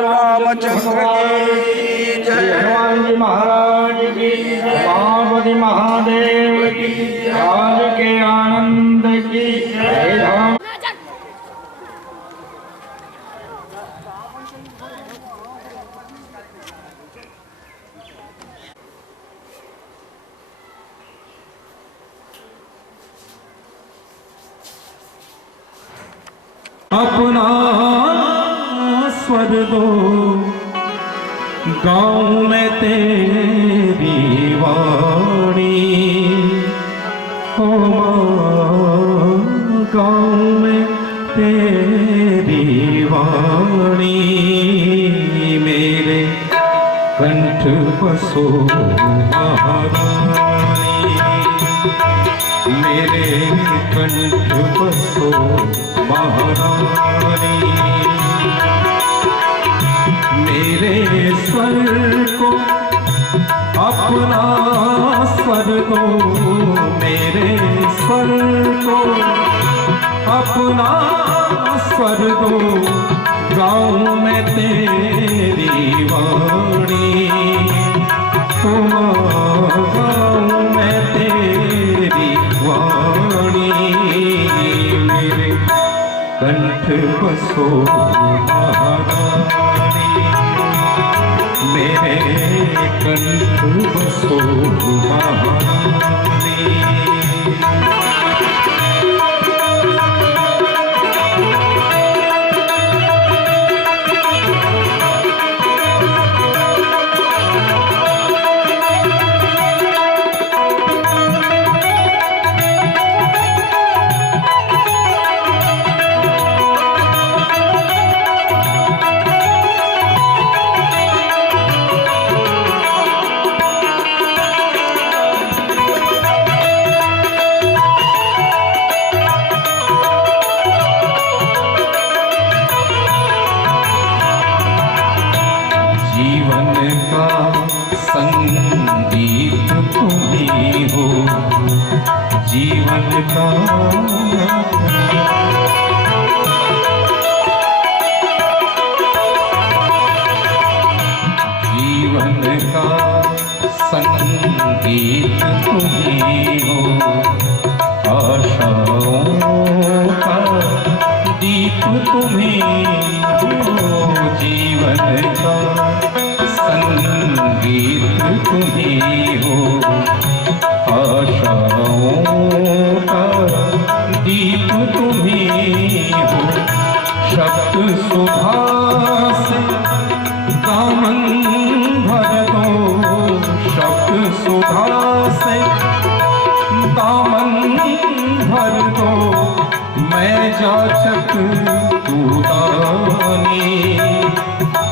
रामचंद्र की जय, हनुमान जी महाराज की जय, पार्वती महादेव की जय, आज के आनंद की जय। अपना स्वर दो गाँव में तेरी वाणी हो, गाँव में तेरी वाणी मेरे कंठ बसो महारानी, मेरे कंठ बसो महारानी, मेरे स्वर को अपना स्वर दो, मेरे स्वर को अपना स्वर दो, गाँव में तेरी वाणी, गाँव में तेरी वाणी मेरे कंठ बसो महारानी, मेरे कंठ बसो महारानी। जीवन का संगीत तुम्ही हो, जीवन का जीवन का संगीत तुम्ही हो, आशाओं का दीप तुम्ही हो, जीवन का संगीत तुम्ही हो, आशाओं का दीप तुम्ही हो। शब्द सुधा से दामन भर दो, शब्द सुधा से दामन भर दो, मैं जाचक तू दानी,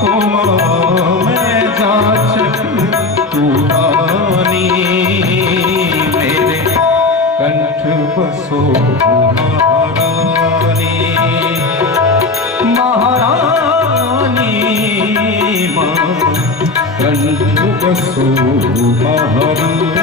ओ माँ मैं जाचक तू दानी, मेरे कंठ बसो महारानी, महारानी माँ कंठ बसो महारानी।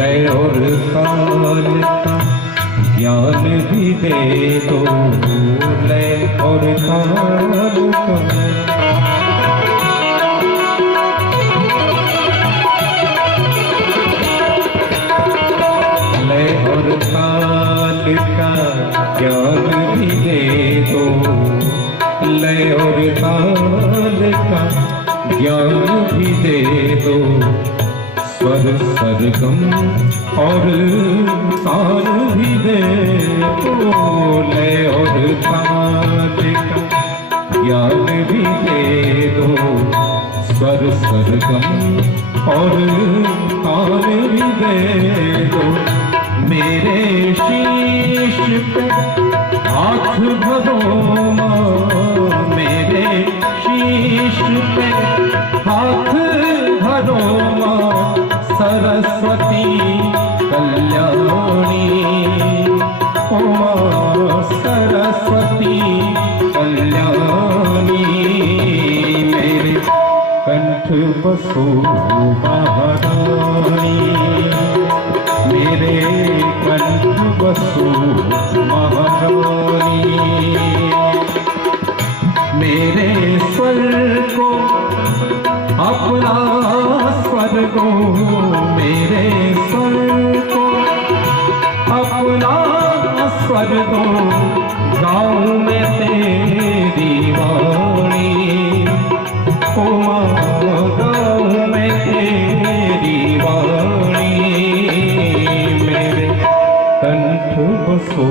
लय और ताल का ज्ञान भी दे दो, लय और ताल का लय और ताल का ज्ञान भी दे दो, लय और ताल का ज्ञान भी दे दो, स्वर सरगम और ताल भी दे दो, लय और ताल का ज्ञान भी दे दो, स्वर सरगम और ताल भी दे दो। मेरे शीश पे हाथ धरो माँ, मेरे शीश पे हाथ धरो माँ, सरस्वती कल्याणी, ओ माँ सरस्वती कल्याणी, मेरे कंठ बसो महारानी, मेरे कंठ बसो महारानी, मेरे स्वर को अपना स्वर दो, मेरे स्वर को अपना स्वर दो, गाऊं मैं तेरी वाणी, ओ माँ गाऊं मैं तेरी वाणी, मेरे कंठ बसो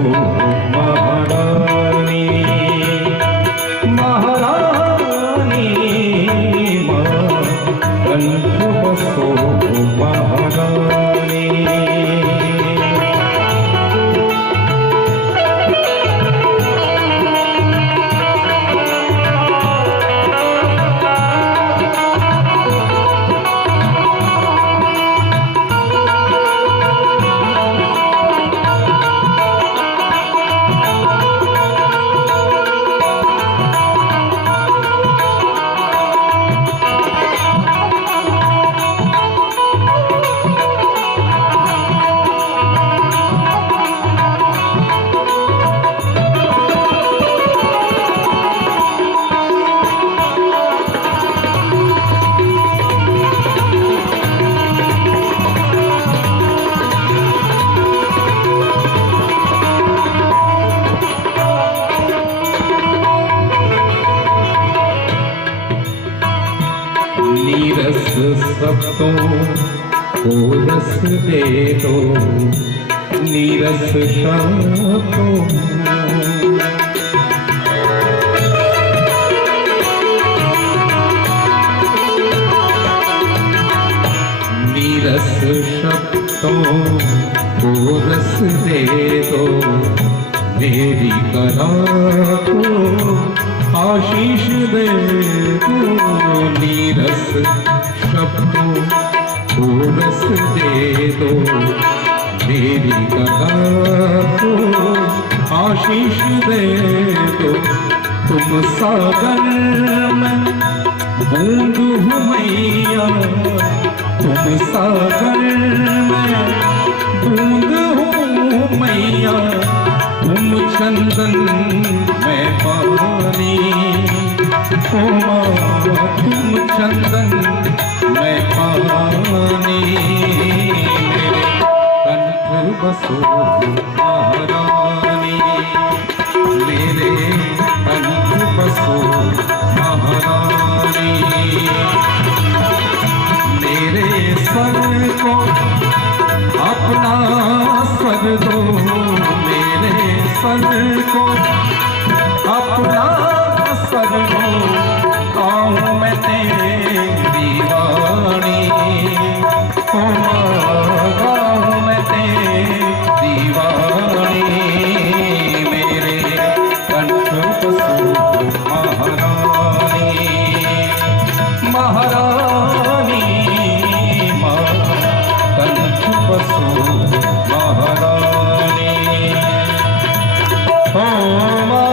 महारानी, महारानी माँ कंठ बसो महारानी। शब्दों को रस दे दो, नीरस शब्दों। नीरस शब्दों को रस दे दो, मेरी कला को आशीष दे दो। नीरस शब्दों को रस दे दो, मेरी कला को आशीष दे दो। तुम सागर में बूंद हो मैया, तुम सागर में बूंद हो मैया, तुम चंदन में पानी। ओ माँ तुम चंदन में पानी, मेरे कंठ बसो महारानी, मेरे कंठ बसो महारानी। मेरे स्वर को अपना स्वर दो, मेरे स्वर को अपना स्वर दो। गाऊं मैं तेरी वाणी, ओ गाऊं मैं तेरी वाणी। मेरे कंठ बसो महारानी, महारानी माँ कंठ बसो महारानी। ओ माँ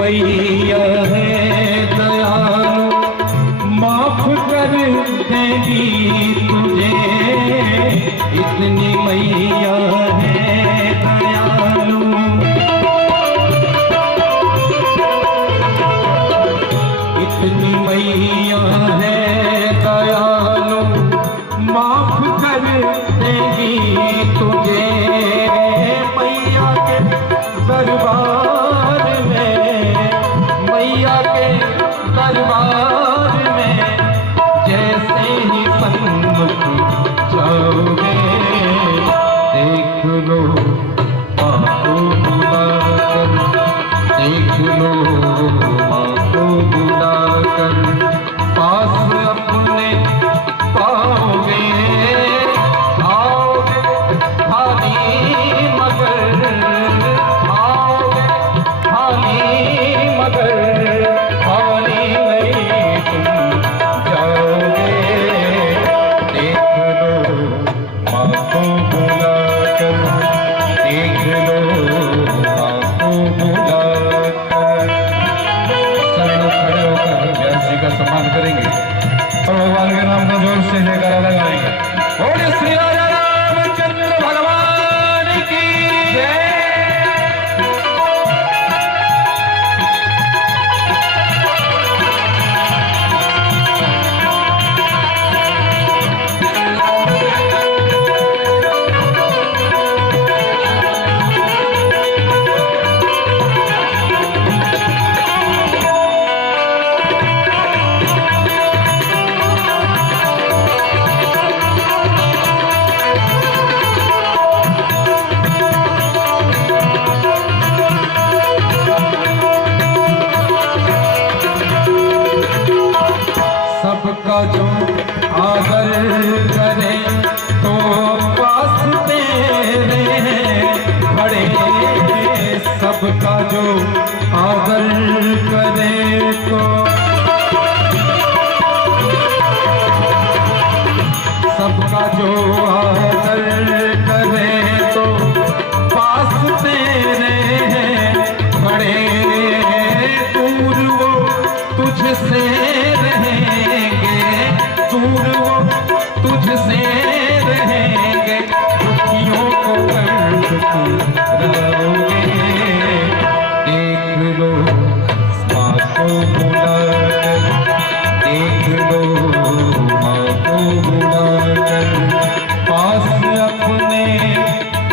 मैया है दयालु, माफ कर देगी तुझे। इतनी मैया है दयालु, इतनी मैया है दयालु, माफ कर देगी तुझे। मैया के दरबार में, मैया के दरबार में जैसे ही सन्मुख जाओगे, देख लो माँ को बुलाकर, देख लो माँ को बुलाकर, पास अपने पाओगे। आओगे खाली मगर, आओगे खाली मगर, खाली नहीं तुम जाओगे। सबका जो आदर करे तो सबका जो आदर करे तो पास तेरे हैं खड़े, दूर वो तुझसे रहेंगे, दूर वो तुझसे रहेंगे, दुखियों को दर्द रहोगे। देख लो माँ को बुलाकर, देख लो माँ को बुलाकर, पास अपने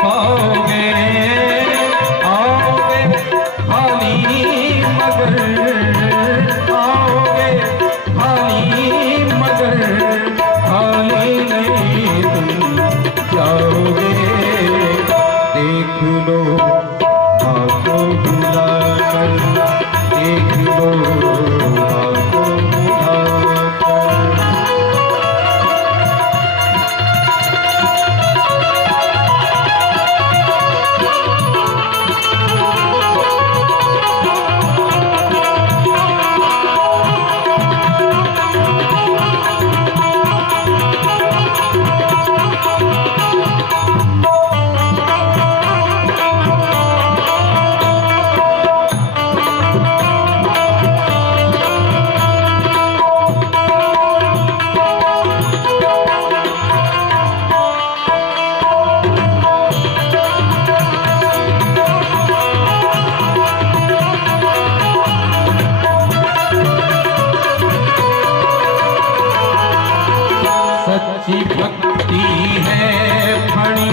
आओगे, आओगे खाली मगर, आओगे खाली मगर, खाली नहीं तुम जाओगे। देख लो माँ को बुलाकर, देख लो माँ को बुलाकर। सच्ची भक्ति है फणी,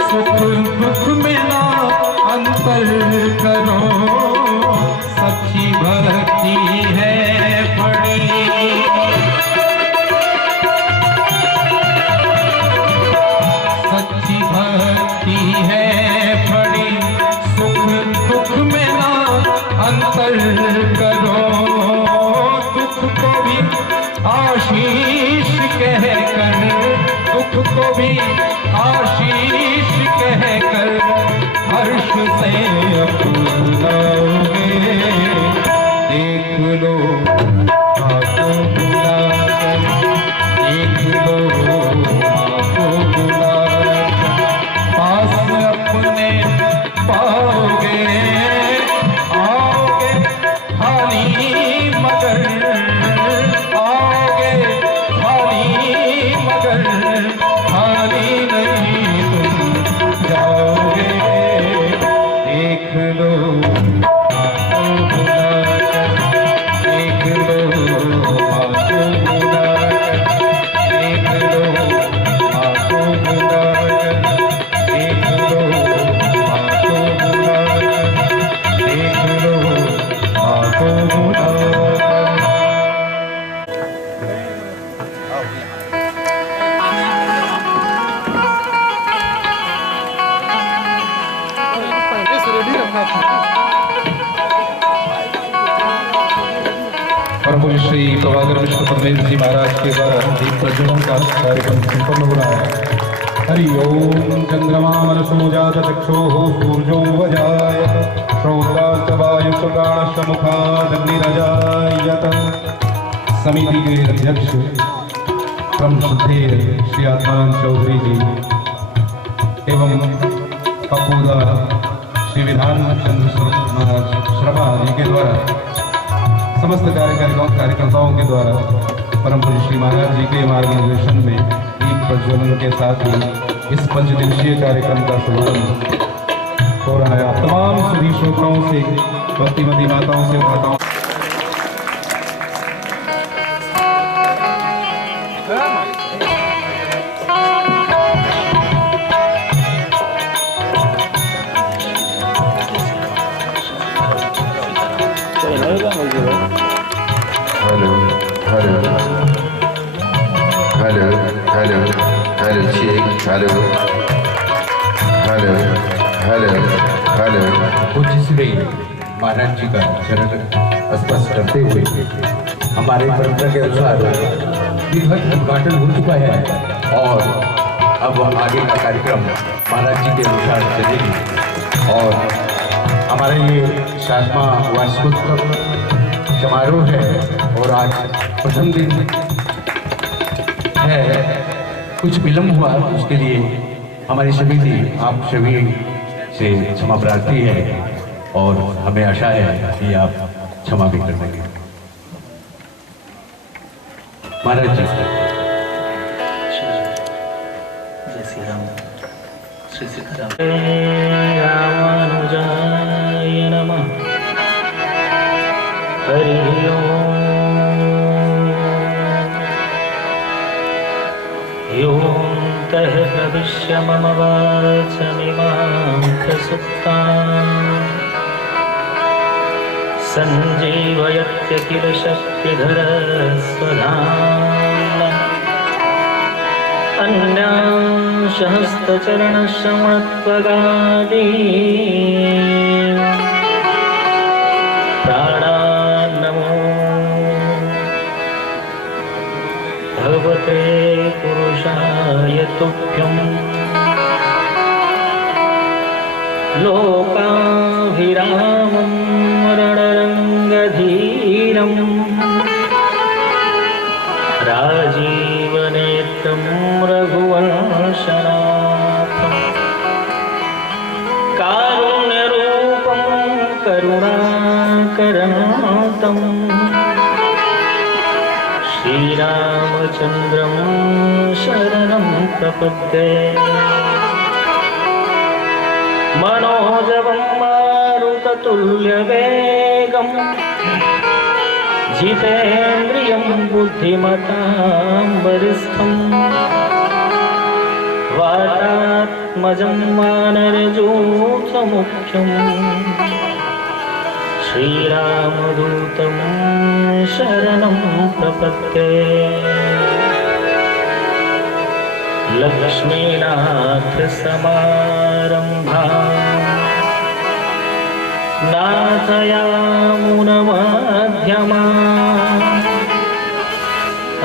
सुख दुख में ना अंतर करो, सच्ची भक्ति है फणी, सच्ची भक्ति है फणी, सुख दुख में ना अंतर करो, दुख को भी आशीष कहकर, दुख को भी आशीष कहकर, हर्ष से अपनाओगे। देख लो माँ को बुलाकर, देख लो माँ को बुलाकर, पास अपने पाओगे, आओगे खाली मगर, आओगे खाली मगर, खाली नहीं तुम जाओगे। देख लो माँ को बुलाकर, देख लो माँ को बुलाकर, देख लो माँ को बुलाकर, देख लो माँ को बुलाकर, देख लो माँ को बुलाकर। परम पूज्य श्री प्रभाकर मिश्र परमेश्वर जी महाराज के द्वारा दीप प्रज्वलन का कार्यक्रम संपन्न हो रहा है। हरि ओम चंद्रमा मनसो जात चक्षोः सूर्यो वजायत श्रोत्राश्च वायुश्च प्राणश्च मुखादग्निरजायत। समिति के अध्यक्ष परम श्रद्धेय श्री आत्मानंद चौधरी जी एवं कपूदा श्री विधान चंद्र महाराज श्रभा जी के द्वारा, समस्त कार्यकर्ताओं के द्वारा परम पूज्य श्री महाराज जी के मार्गदर्शन में दीप प्रज्वलन के साथ ही इस 5 दिवसीय कार्यक्रम का शुभारंभ हो रहा है। तमाम सभी श्रोताओं से, भक्तिमती माताओं से, माताओं hello check, hello hello hello hello. पूज्य श्री महाराज जी का चरण स्पर्श करते हुए हमारे परंपरा के अनुसार विधिवत उद्घाटन हो चुका है और अब आगे का कार्यक्रम महाराज जी के अनुसार चलेगी। और हमारा ये 7वां वार्षिकोत्सव समारोह है और आज प्रथम दिन है। कुछ विलम्ब हुआ, उसके लिए हमारी समिति आप सभी से क्षमा प्रार्थी है और हमें आशा है कि आप क्षमा भी कर देंगे। महाराज जी, जय श्री राम। श्री सीताराम। रामानुजाय नमः। हरि ओम। योऽन्तः प्रविश्य मम वाचमिमां प्रसुप्ताम् सञ्जीवयत्य किल शक्तिधरस्वधाम्ना अन्यांशहस्तचरणश्रवणत्वगादीन् प्राणान्नमो भगवते पुरुषाय तुभ्यम्। लोकाभिरामं रणरङ्गधीरम् राजीवनेत्रं रघुवंशनाथम् कारुण्यरूपं करुणाकरन्तम् श्रीरामचन्द्रं शरणं प्रपद्ये। मनोजवं मारुततुल्यवेगम् जितेन्द्रियं बुद्धिमतां वरिष्ठम् वातात्मजं वानरयूथमुख्यम् श्रीरामदूतं शरणं प्रपद्ये। लक्ष्मीनाथसमारम्भाम् नाथयामुनमध्यमाम्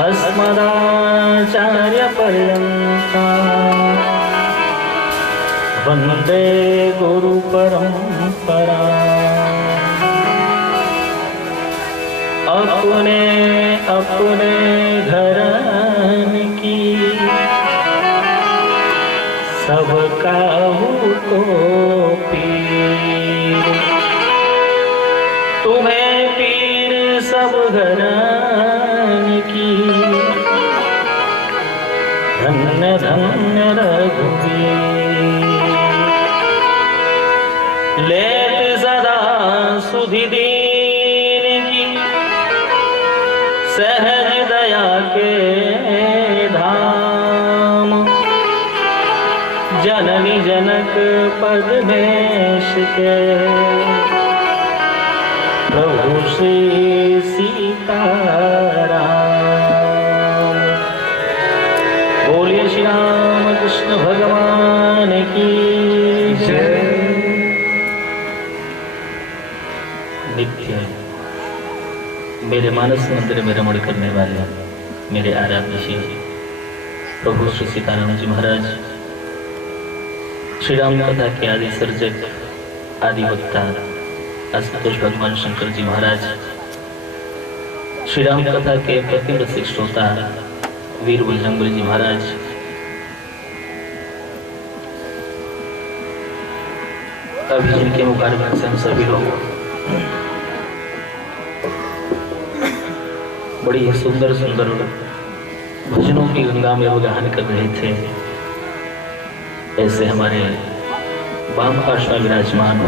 अस्मदाचार्यपर्यन्ताम् वन्दे गुरुपरम्पराम्। अपने अपने घर की सबका को पीर, तुम्हें पीर सब घरान की। धन्य धन्य रघुवीर लेत सदा सुधि दीन की। सहज दया के धाम जननी जनक पद में के। प्रभु श्री सीताराम। बोलिए श्री राम कृष्ण भगवान की जय। नित्य मेरे मानस मंदिर में रमण करने वाले मेरे आराध्य श्री प्रभु श्री सीताराम जी महाराज, श्री राम कथा के आदि सर्जक आदि वक्ता आशुतोष भगवान शंकर जी महाराज, श्री राम कथा के प्रतिम रसिक श्रोता वीर बजरंगबली जी महाराज, अभी जिनके मुखारबिंद से हम सभी लोग बड़ी ही सुंदर सुंदर भजनों की गंगा में अवगाहन कर रहे थे, ऐसे हमारे वाम पार्श्व विराजमान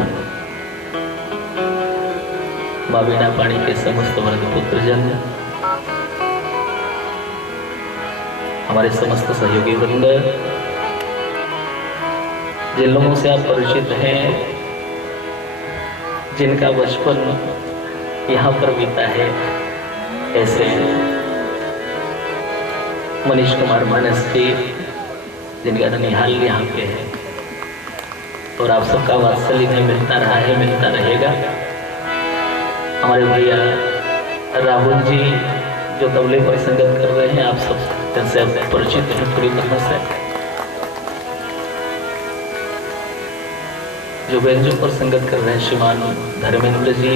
माँ बीना पाणी के समस्त वर्ग पुत्रजन, हमारे समस्त सहयोगी वृंद, जिन लोगों से आप परिचित हैं, जिनका बचपन यहाँ पर बीता है, ऐसे मनीष कुमार मानस जी जिनका निहाल यहाँ पे है, और आप सबका वात्सल्य में मिलता रहा है, मिलता रहेगा। हमारे भैया राहुल जी जो तबले पर संगत कर रहे हैं, आप सब से परिचित हैं पूरी तरह से। जो व्यंजों पर संगत कर रहे हैं श्रीमान धर्मेंद्र जी,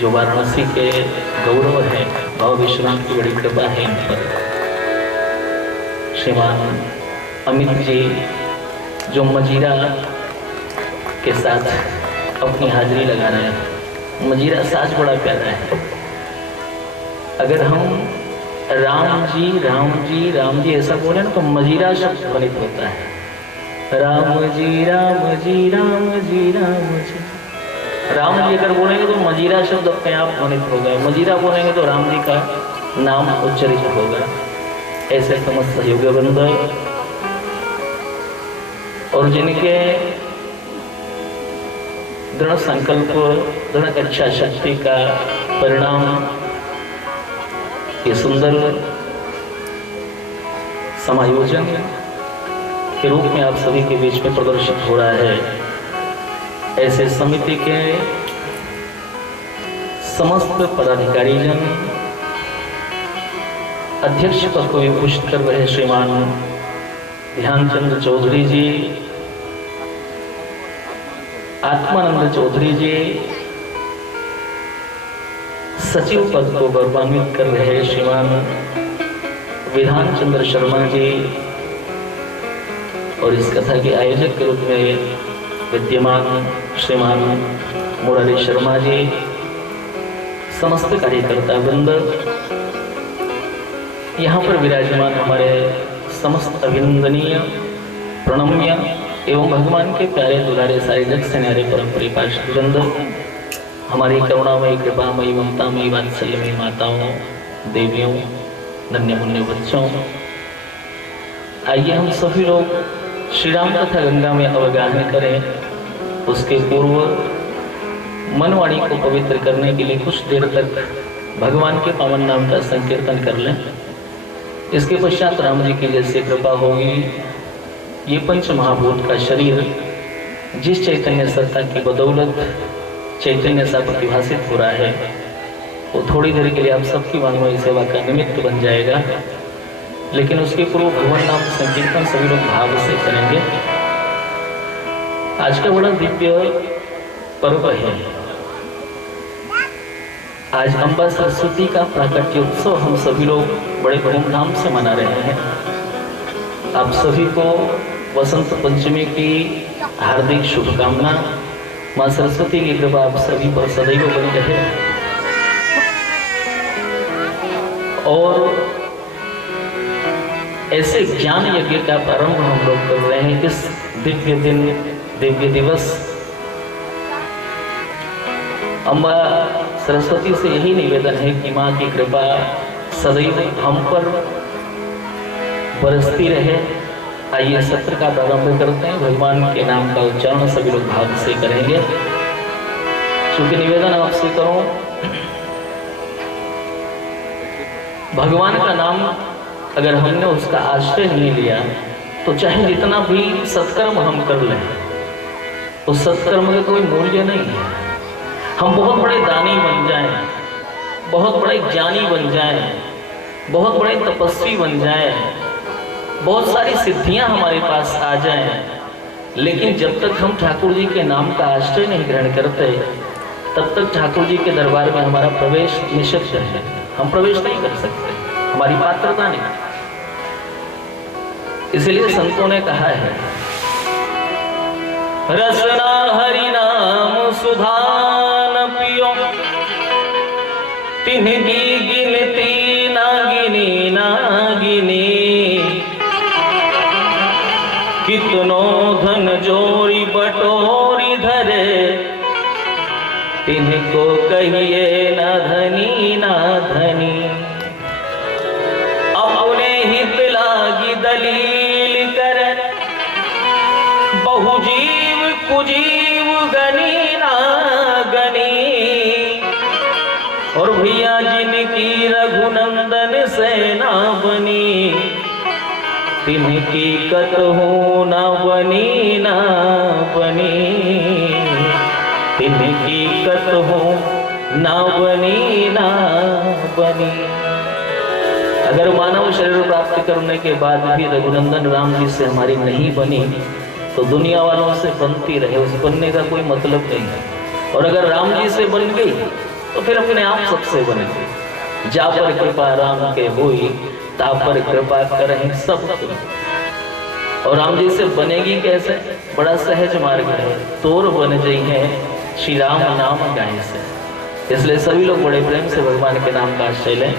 जो वाराणसी के गौरव हैं, बाबा विश्वनाथ की बड़ी कृपा है इन पर। श्रीमान अमित जी जो मजीरा के साथ अपनी हाजिरी लगा रहे हैं। मजीरा साज बड़ा प्यारा है। अगर हम राम जी राम जी राम जी ऐसा बोले ना तो मजीरा शब्द ध्वनित होता है। राम जी राम जी राम जी राम जी। राम जी अगर बोलेंगे तो मजीरा शब्द अपने आप ध्वनित होगा। मजीरा बोलेंगे तो राम जी का नाम उच्चरित होगा। ऐसे समस्त सहयोगी वृंद और जिनके दृढ़ संकल्प, दृढ़ इच्छा शक्ति का परिणाम ये सुंदर समायोजन के रूप में आप सभी के बीच में प्रदर्शित हो रहा है। ऐसे समिति के समस्त पदाधिकारी जन, अध्यक्ष पद को विभूषित कर रहे श्रीमान ध्यानचंद चौधरी जी, आत्मानंद चौधरी जी, सचिव पद को गौरवान्वित कर रहे श्रीमान विधान चंद्र शर्मा जी और इस कथा के आयोजक के रूप में विद्यमान श्रीमान मुरारी शर्मा जी, समस्त कार्यकर्ता वृंद, यहाँ पर विराजमान हमारे समस्त अभिनंदनीय, प्रणम्य एवं भगवान के प्यारे दुलारे सारे जग से न्यारे परम परिपार्षद वृंद, हमारी करुणामयी, कृपामयी, ममतामयी, वात्सल्यमयी माताओं, देवियों, नन्हे मुन्ने बच्चों, आइए हम सभी लोग श्री राम कथा गंगा में अवगाहन करें। उसके पूर्व मनवाणी को पवित्र करने के लिए कुछ देर तक भगवान के पावन नाम का संकीर्तन कर लें। इसके पश्चात राम जी की जैसे कृपा होगी, ये पंच महाभूत का शरीर जिस चैतन्य सत्ता की बदौलत चैतन्य सा प्रतिभासित हो रहा है, वो थोड़ी देर के लिए आप सबकी वांगमयी सेवा का निमित्त बन जाएगा। लेकिन उसके पूर्व भगवान नाम संकीर्तन सभी लोग भाव से करेंगे। आज का बड़ा दिव्य पर्व है। आज अम्बा सरस्वती का प्राकट्योत्सव हम सभी लोग बड़े धूमधाम से मना रहे हैं। आप सभी को वसंत पंचमी की हार्दिक शुभकामना। माँ सरस्वती की कृपा आप सभी पर सदैव बनी रहे। और ऐसे ज्ञान यज्ञ का प्रारंभ हम लोग कर रहे हैं इस दिव्य दिन, दिव्य दिवस। अम्बा सरस्वती से यही निवेदन है कि माँ की कृपा सदैव हम पर बरसती रहे। आइए सत्र का प्रारंभ करते हैं। भगवान के नाम का उच्चारण सभी लोग भाव से करेंगे। चूंकि निवेदन आपसे करूं, भगवान का नाम अगर हमने उसका आश्रय नहीं लिया तो चाहे जितना भी सत्कर्म हम कर लें, उस सत्कर्म का कोई मूल्य नहीं है। हम बहुत बड़े दानी बन जाएं, बहुत बड़े ज्ञानी बन जाएं, बहुत बड़े तपस्वी बन जाएं, बहुत सारी सिद्धियां हमारे पास आ जाएं, लेकिन जब तक हम ठाकुर जी के नाम का आश्रय नहीं ग्रहण करते, तब तक ठाकुर जी के दरबार में हमारा प्रवेश निषिद्ध है। हम प्रवेश नहीं कर सकते, हमारी पात्रता नहीं। इसलिए संतों ने कहा है, रसना हरि नाम सुधा न पियो, तिन्ही गिनती नागिनी नागिनी, कितनो धन जोरी बटोरी धरे, तिनको कहिए ना धनी ना धनी। अपने हित लागी दलील कर, बहु जीव कुजीव गनी ना गनी। और भैया जिनकी रघुनंदन सेना बनी, तिनकी कतहु ना बनी ना बनी, तिनकी कतहु ना बनी ना बनी। अगर मानव शरीर प्राप्त करने के बाद भी रघुनंदन राम जी से हमारी नहीं बनी, तो दुनिया वालों से बनती रहे, उस बनने का कोई मतलब नहीं है। और अगर राम जी से बन गई तो फिर अपने आप सबसे बनेगी। जा पर कृपा राम के हुई, ता पर कृपा करें सब। और राम जी से बनेगी कैसे? बड़ा सहज मार्ग है। तोर बन जई है श्री राम नाम गाय से। इसलिए सभी लोग बड़े प्रेम से भगवान के नाम का आश्रय लें।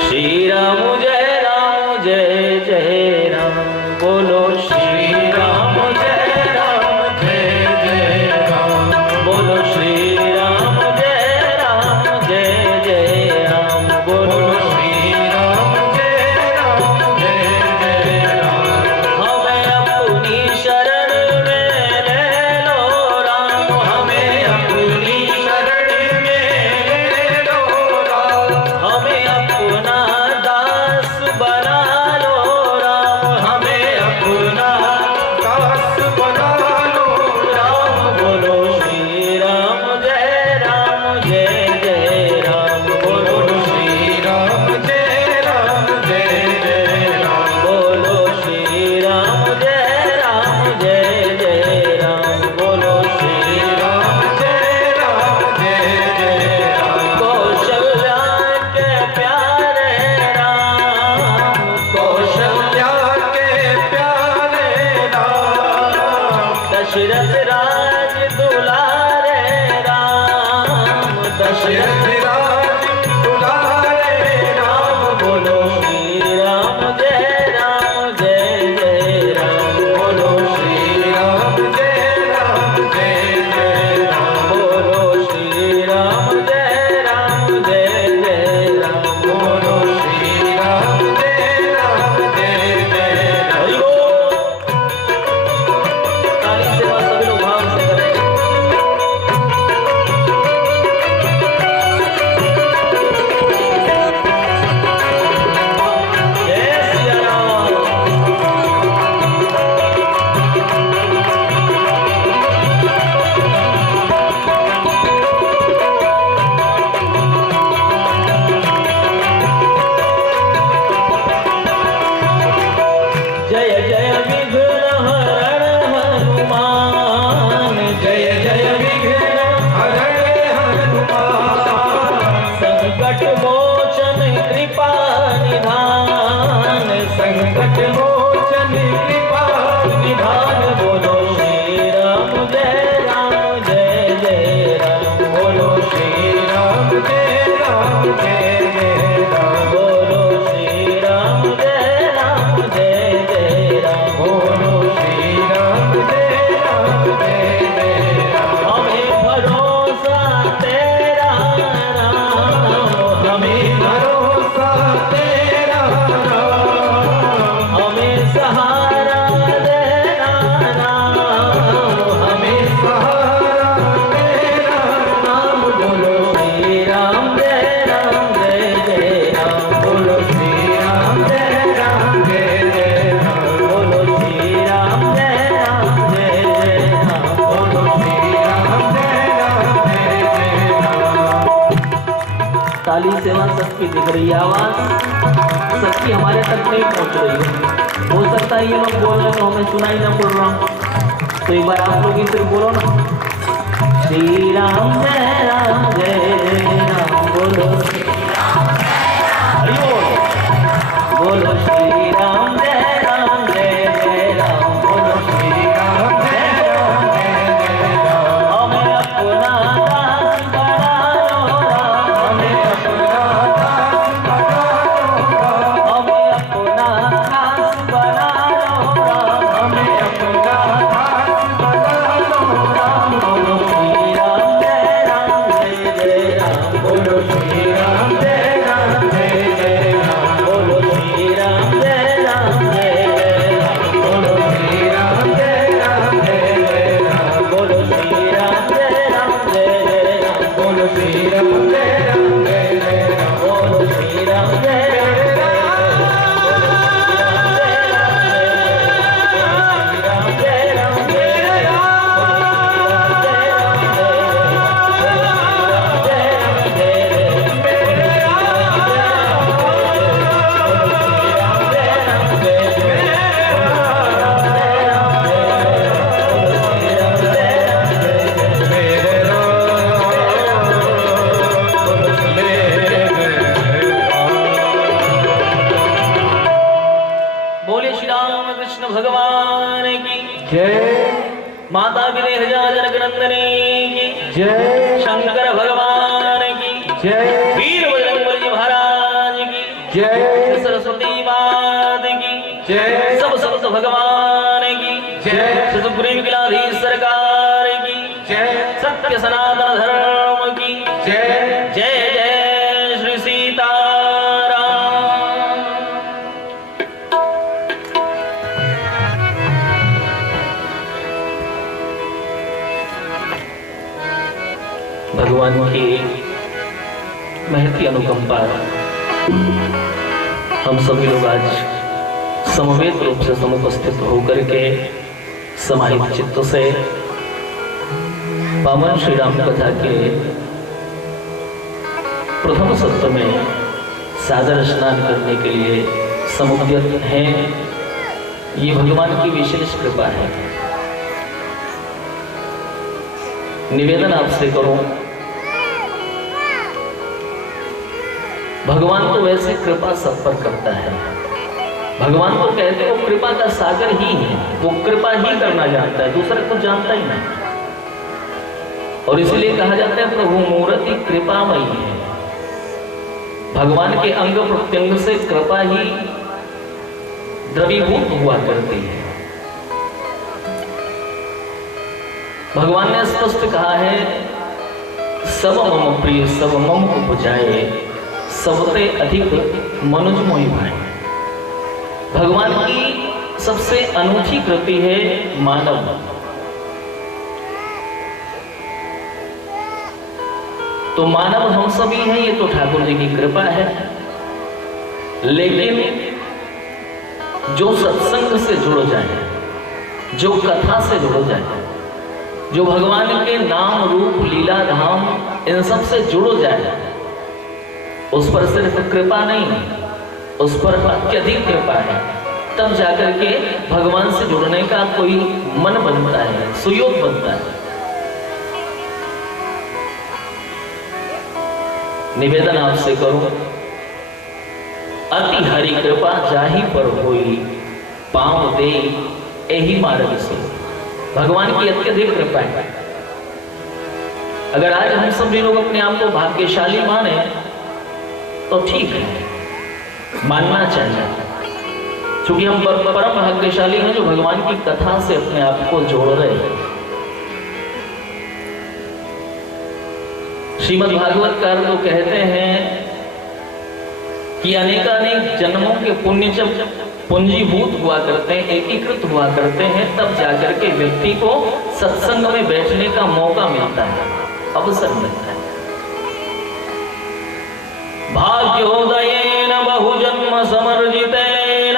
श्री राम जय जय राम, बोलो श्री राम जय राम, बोलो श्री राम जय राम, बोलो श्री राम जय राम। हमें अपनी शरण में ले लो राम, हमें अपनी शरण में ले लो राम, हमें अपना दास बना लो राम, हमें अपना दास बना लो राम। बोलो श्री राम जय राम, बोलो श्री राम जय राम, बोलो श्री राम जय राम, बोलो श्री राम जय राम। कौशल्या के प्यारे राम, कौशल्या के प्यारे राम, दशरथ राज दुलारे राम, दशरथ राज दुलारे राम। बोलो श्री राम जय राम, बोलो श्री राम जय राम, बोलो श्री राम जय राम, बोलो श्री राम जय राम। हरि बोल। ताली सेवा सभी लोग भाव से करें। जय सिया राम। जय जय विघ्न हरण हनुमान, जय जय विघ्न हरण हनुमान, संकट मोचन कृपा निधान, संकट मोचन कृपा निधान। बोलो श्री राम जय राम, बोलो श्री राम जय राम, बोलो श्री राम जय राम, बोलो श्री राम जय राम। हमें भरोसा तेरा राम, हमें भरोसा तेरा राम, हमें सहारा देना राम, हमें सहारा देना राम। बोलो श्री राम जय राम, बोलो श्री राम जय राम, बोलो श्री राम जय राम, बोलो श्री राम जय राम। ताली सेवा सबकी दिख रही है, आवाज सबकी हमारे तक नहीं पहुंच रही है। हो सकता है ये लोग बोल रहे तो हमें सुनाई ना पड़ रहा, तो एक बार आप लोग ही सिर्फ बोलो ना, श्री राम जय राम, बोलो हरि बोल, बोलो श्री राम जय राम, बोलो श्री राम जय राम। हमें अपना दास बना लो राम, हमें अपना दास बना लो राम, हमें अपना दास बना लो राम, हमें अपना दास बना लो राम। बोलो श्री राम जय राम, बोलो श्री राम जय राम, बोलो श्री राम जय राम, माता विदेहजा जनक नंदनी की जय शंकर भगवान की जय वीर बजरंग जी महाराज की जय सरस्वती मात की जय सब संत भगवान की जय सुग्रीव किलाधीश सरकार की जय सत्य सनातन धर्म की जय जय जय श्री सीताराम। भगवान की महती अनुकंपा हम सभी लोग आज समवेत रूप से समुपस्थित होकर के समाहित चित्त से पावन श्री राम कथा के प्रथम सत्र में सादर स्नान करने के लिए समुद्यत हैं। ये भगवान की विशेष कृपा है। निवेदन आपसे करूं, भगवान तो वैसे कृपा सब पर करता है। भगवान तो कहते हैं वो कृपा का सागर ही है, वो कृपा ही करना जानता है, दूसरा कुछ जानता ही नहीं। और इसलिए कहा जाता है प्रभु मूर्ति कृपामयी है। भगवान के अंग प्रत्यंग से कृपा ही द्रवीभूत हुआ करती है। भगवान ने स्पष्ट कहा है सब मम प्रिय सब मम उपजाए सबसे अधिक मनुज मोहि भाई। भगवान की सबसे अनूठी कृति है मानव। तो मानव हम सभी हैं, ये तो ठाकुर जी की कृपा है। लेकिन जो सत्संग से जुड़ जाए, जो कथा से जुड़ जाए, जो भगवान के नाम रूप लीला धाम इन सब से जुड़ जाए, उस पर सिर्फ कृपा नहीं, उस पर अत्यधिक कृपा है। तब जाकर के भगवान से जुड़ने का कोई मन बनता है, सुयोग बनता है। निवेदन आपसे करूं, अति हरि कृपा जाहि पर होई पाँव दे यही मार्ग से। भगवान की अत्यधिक कृपा है। अगर आज हम सभी लोग अपने आप को भाग्यशाली माने तो ठीक है, मानना चाहिए, क्योंकि हम परम भाग्यशाली हैं जो भगवान की कथा से अपने आप को जोड़ रहे हैं। श्रीमद् भागवतकार तो कहते हैं कि अनेकानेक जन्मों के पुण्य जब पूंजीभूत हुआ करते हैं, एकीकृत हुआ करते हैं, तब जाकर के व्यक्ति को सत्संग में बैठने का मौका मिलता है, अवसर मिलता है। भाग्योदयेन बहुजन्म समर्जितेन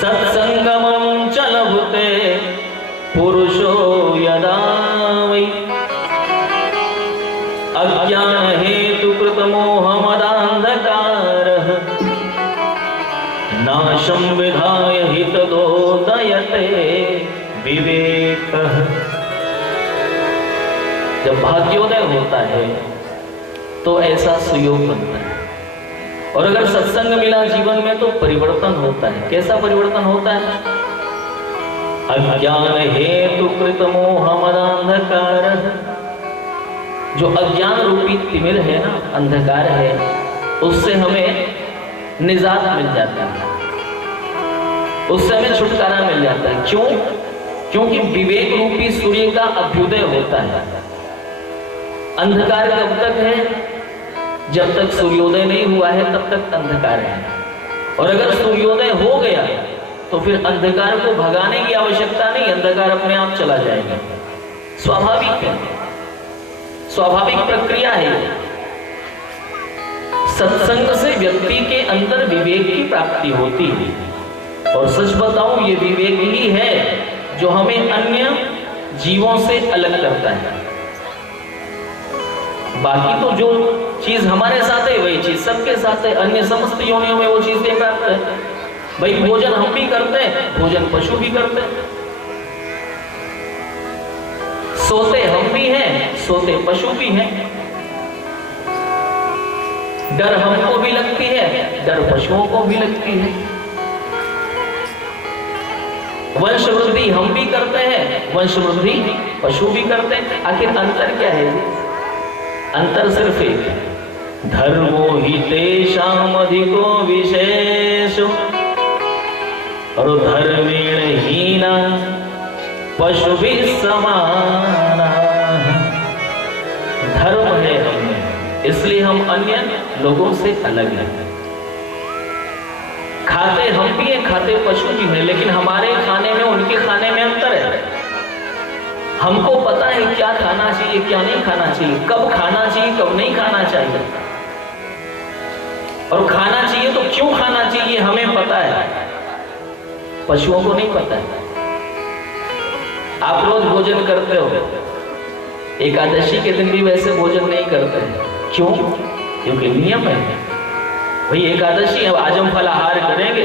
सत्संगमं च लभते पुरुषो यदा वै अज्ञान हेतु कृत मोह मदांधकारः नाशं विधाय हितदोदयते विवेकः। जब भाग्योदय होता है तो ऐसा सुयोग बनता है। और अगर सत्संग मिला जीवन में तो परिवर्तन होता है। कैसा परिवर्तन होता है? अज्ञान हेतु कृत मोह मदांधकारः। जो अज्ञान रूपी तिमिर है ना, अंधकार है, उससे हमें निजात मिल जाता है, उससे हमें छुटकारा मिल जाता है। क्यों? क्योंकि विवेक रूपी सूर्य का अभ्युदय होता है। अंधकार कब तक है? जब तक सूर्योदय नहीं हुआ है तब तक अंधकार है। और अगर सूर्योदय हो गया तो फिर अंधकार को भगाने की आवश्यकता नहीं, अंधकार अपने आप चला जाएगा। स्वाभाविक है, स्वाभाविक प्रक्रिया है। सत्संग से व्यक्ति के अंदर विवेक की प्राप्ति होती है। और सच बताऊं, ये विवेक ही है जो हमें अन्य जीवों से अलग करता है। बाकी तो जो चीज हमारे साथ है वही चीज सबके साथ है। अन्य समस्त योनियों में वो चीजें प्राप्त है। भाई भोजन हम भी करते हैं, भोजन पशु भी करते हैं। सोते हम भी हैं, सोते पशु भी हैं। डर हमको भी लगती है, डर पशुओं को भी लगती है। वंश वृद्धि हम भी करते हैं, वंश वृद्धि पशु भी करते हैं। आखिर अंतर क्या है? अंतर सिर्फ एक है, धर्मो हि तेषाम् अधिको विशेष और धर्मेण हीना पशुभिः समाना। धर्म है हमें, इसलिए हम अन्य लोगों से अलग हैं। खाते हम भी हैं, खाते पशु भी हैं, लेकिन हमारे खाने में उनके खाने में अंतर है। हमको पता है क्या खाना चाहिए क्या नहीं खाना चाहिए, कब खाना चाहिए कब नहीं खाना चाहिए, और खाना चाहिए तो क्यों खाना चाहिए हमें पता है, पशुओं को नहीं पता है। आप रोज भोजन करते हो, एकादशी के दिन भी वैसे भोजन नहीं करते हैं, क्यों? क्योंकि नियम है भाई, एकादशी है आज हम फलाहार करेंगे,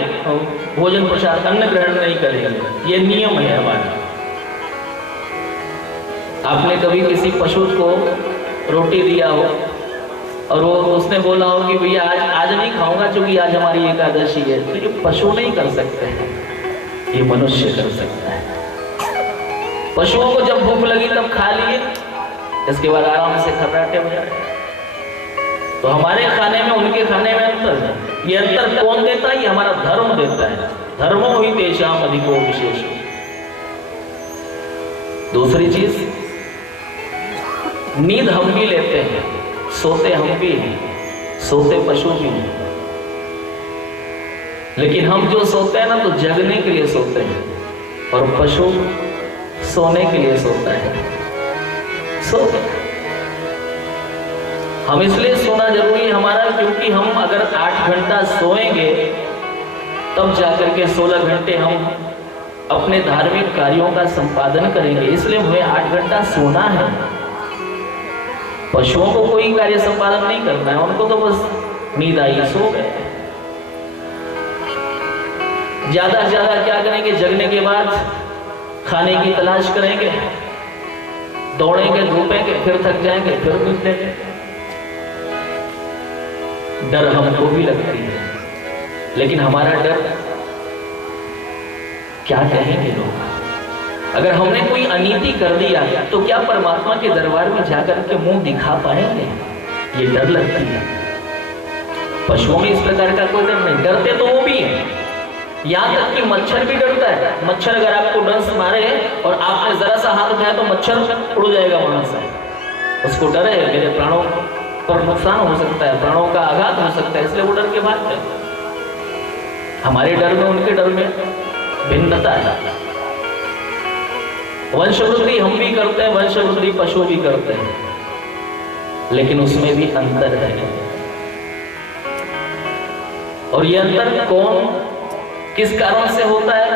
भोजन प्रसाद अन्न ग्रहण नहीं करेंगे, ये नियम है हमारा। आपने कभी किसी पशु को रोटी दिया हो और वो उसने बोला हो कि भैया आज नहीं खाऊंगा क्योंकि आज हमारी एकादशी है, तो ये पशु नहीं कर सकते हैं, ये मनुष्य कर सकता है। पशुओं को जब भूख लगी तब खा लिए, इसके बाद आराम से खर्राटे बजाए। तो हमारे खाने में उनके खाने में अंतर है। ये अंतर कौन देता है? ये हमारा धर्म देता है। धर्मो हि तेषाम् अधिको विशेष। दूसरी चीज, नींद हम भी लेते हैं, सोते हम भी हैं, सोते पशु भी हैं, लेकिन हम जो सोते हैं ना तो जगने के लिए सोते हैं, और पशु सोने के लिए सोता है। हम इसलिए सोना जरूरी है हमारा, क्योंकि हम अगर 8 घंटा सोएंगे तब जाकर के 16 घंटे हम अपने धार्मिक कार्यों का संपादन करेंगे। इसलिए हमें 8 घंटा सोना है। पशुओं को कोई कार्य संपादन नहीं करना है, उनको तो बस नींद आई सो गए। ज्यादा से ज्यादा क्या करेंगे? जगने के बाद खाने की तलाश करेंगे, दौड़ेंगे धूपेंगे, फिर थक जाएंगे, फिर नींदेंगे। डर हमको भी लगती है, लेकिन हमारा डर क्या कहेंगे लोग? अगर हमने कोई अनीति कर दिया तो क्या परमात्मा के दरबार में जाकर के मुंह दिखा पाएंगे? ये डर लगती है। पशुओं में इस प्रकार का कोई डर नहीं, डरते तो वो भी है। यहाँ तक कि मच्छर भी डरता है। मच्छर अगर आपको डंस मारे और आपने जरा सा हाथ उठाया तो मच्छर उड़ जाएगा वहां से। उसको डर है मेरे प्राणों पर नुकसान हो सकता है, प्राणों का आघात हो सकता है, इसलिए वो डर के भागते हैं। हमारे डर में उनके डर में भिन्नता है। वंशवृद्धि हम भी करते हैं, वंशवृद्धि पशु भी करते हैं, लेकिन उसमें भी अंतर है। और ये अंतर कौन किस कारण से होता है?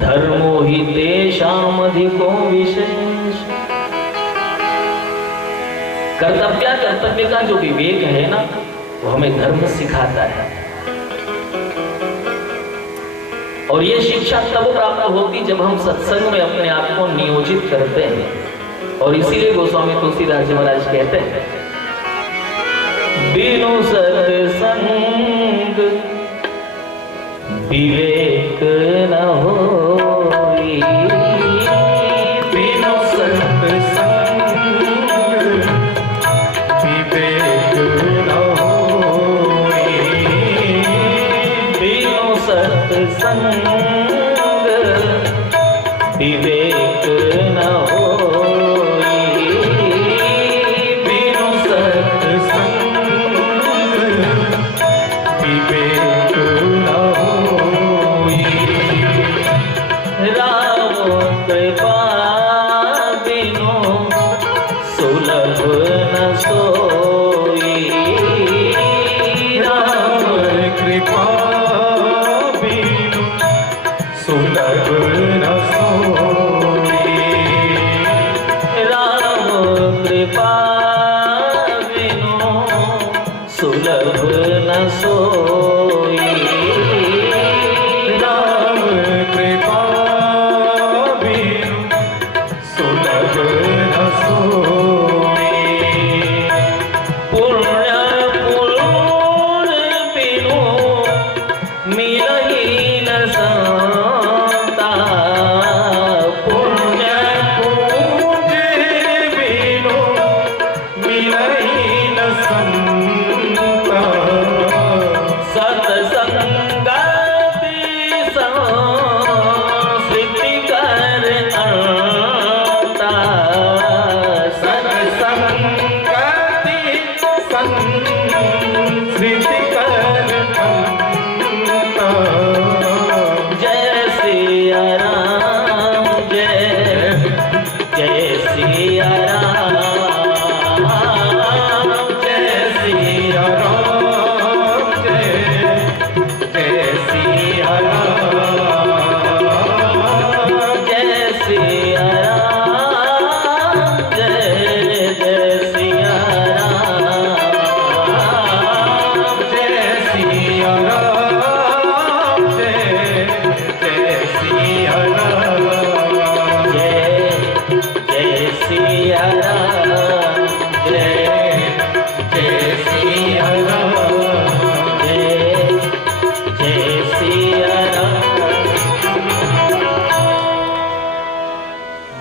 धर्मो हि तेषाम् अधिको विशेष। कर्तव्य का जो विवेक है ना, वो हमें धर्म सिखाता है। और ये शिक्षा तब प्राप्त होती जब हम सत्संग में अपने आप को नियोजित करते हैं। और इसीलिए गोस्वामी तुलसीदास जी महाराज कहते हैं, बिनु सत्संग विवेक न होई, बिनु सत्संग विवेक न होई, बिनु सत्संग विवेक न होई, बिनु सत्संग विवेक न होई। राम कृपा बिनु सुलभ न सोई, राम कृपा बिनु सुलभ न सोई।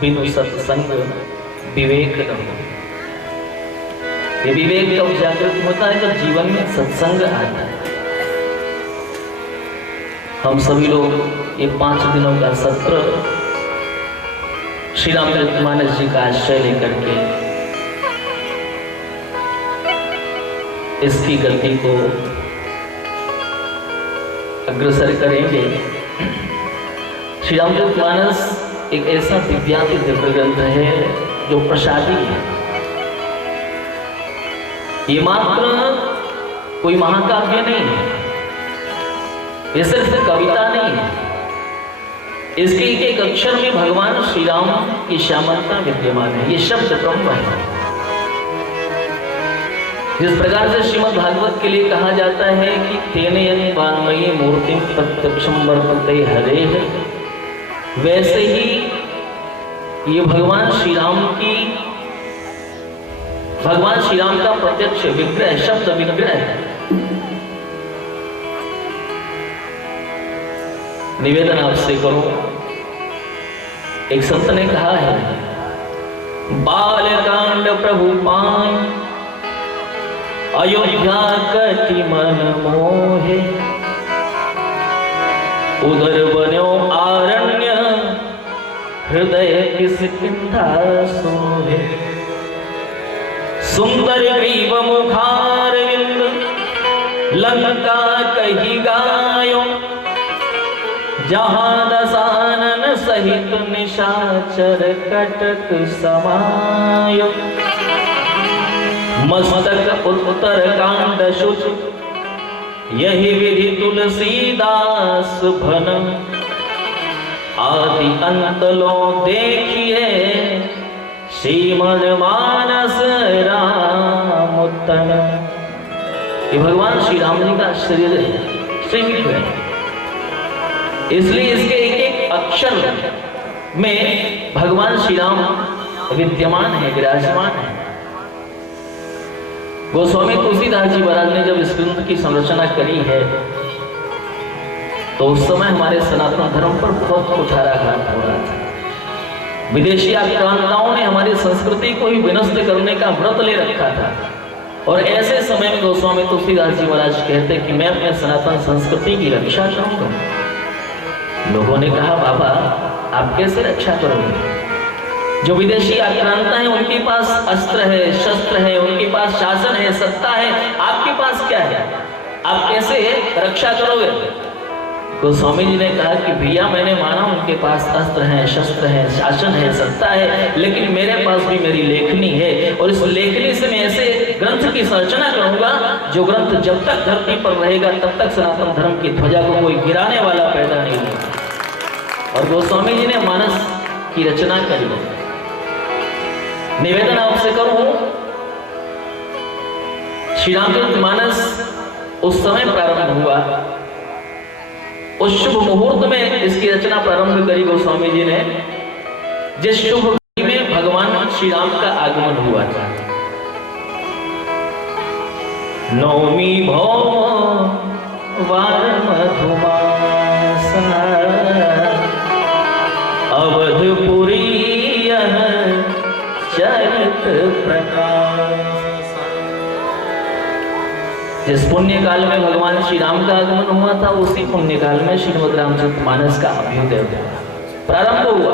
बिनु सत्संग विवेक न हो। ये विवेक कब जागृत होता है जब जीवन में सत्संग आता है। हम सभी लोग ये 5 दिनों का सत्र श्री रामचरितमानस जी का आश्रय लेकर के इसकी गति को अग्रसर करेंगे। श्री रामचरितमानस एक ऐसा दिव्याति दिव्य ग्रंथ है जो प्रसादी है। ये मात्र कोई महाकाव्य नहीं है, ये सिर्फ कविता नहीं है। इसके एक एक अक्षर में भगवान श्री राम की श्यामलता विद्यमान है। ये शब्द ब्रह्म है। जिस प्रकार से श्रीमद् भागवत के लिए कहा जाता है कि तेने वान्मयी मूर्ति प्रत्यक्षम वर्तते हरे है, वैसे ही ये भगवान श्री राम का प्रत्यक्ष विग्रह, शब्द विग्रह है। निवेदन आपसे करो, एक संत ने कहा है, बालकांड प्रभु पान अयोध्या कटि मन मोहे, उधर बन्यो आरण्य हृदय किस किंधा सोहे। सुंदर ग्रीव मुखारविंद लंका कही गायो, जहां दसानन सहित निशाचर कटक समायो। मस्तक उत्तर कांड शुच यही विधि तुलसीदास भन, आदि अंत लो देखिए श्रीमद् मानस रामोत्तम। ये भगवान श्री राम जी का शरीर है, श्रीविग्रह है। इसलिए इसके एक एक अक्षर में भगवान श्री राम विद्यमान है, विराजमान है। गोस्वामी तुलसीदास जी महाराज ने जब इस ग्रंथ की संरचना करी है तो उस समय हमारे सनातन धर्म पर बहुत कुठाराघात हो रहा था। विदेशी आक्रांताओं ने हमारी संस्कृति को ही विनष्ट करने का व्रत ले रखा था। और ऐसे समय में गोस्वामी तुलसीदास जी महाराज कहते कि मैं अपने सनातन संस्कृति की रक्षा करूंगा। लोगों ने कहा, बाबा आप कैसे रक्षा करोगे? जो विदेशी आक्रांता है उनके पास अस्त्र है, शस्त्र है, उनके पास शासन है, सत्ता है, आपके पास क्या है? आप कैसे रक्षा करोगे? गोस्वामी जी ने कहा कि भैया मैंने माना उनके पास अस्त्र है, शस्त्र है, शासन है, सत्ता है, लेकिन मेरे पास भी मेरी लेखनी है। और इस लेखनी से मैं ऐसे ग्रंथ की संरचना करूंगा जो ग्रंथ जब तक धरती पर रहेगा तब तक सनातन धर्म की ध्वजा को कोई गिराने वाला पैदा नहीं होगा। और गोस्वामी जी ने मानस की रचना करी। निवेदन आपसे करूं, श्री रामचरितमानस उस समय प्रारंभ हुआ, उस शुभ मुहूर्त में इसकी रचना प्रारंभ करी गोस्वामी जी ने, जिस शुभ घड़ी में भगवान श्री राम का आगमन हुआ था। नवमी भौम वार मधुमास, अवधपुरी चरित प्रकाश। जिस पुण्य काल में भगवान श्री राम का आगमन हुआ था उसी पुण्य काल में श्रीमद् रामचरितमानस का अभ्युदय प्रारंभ हुआ।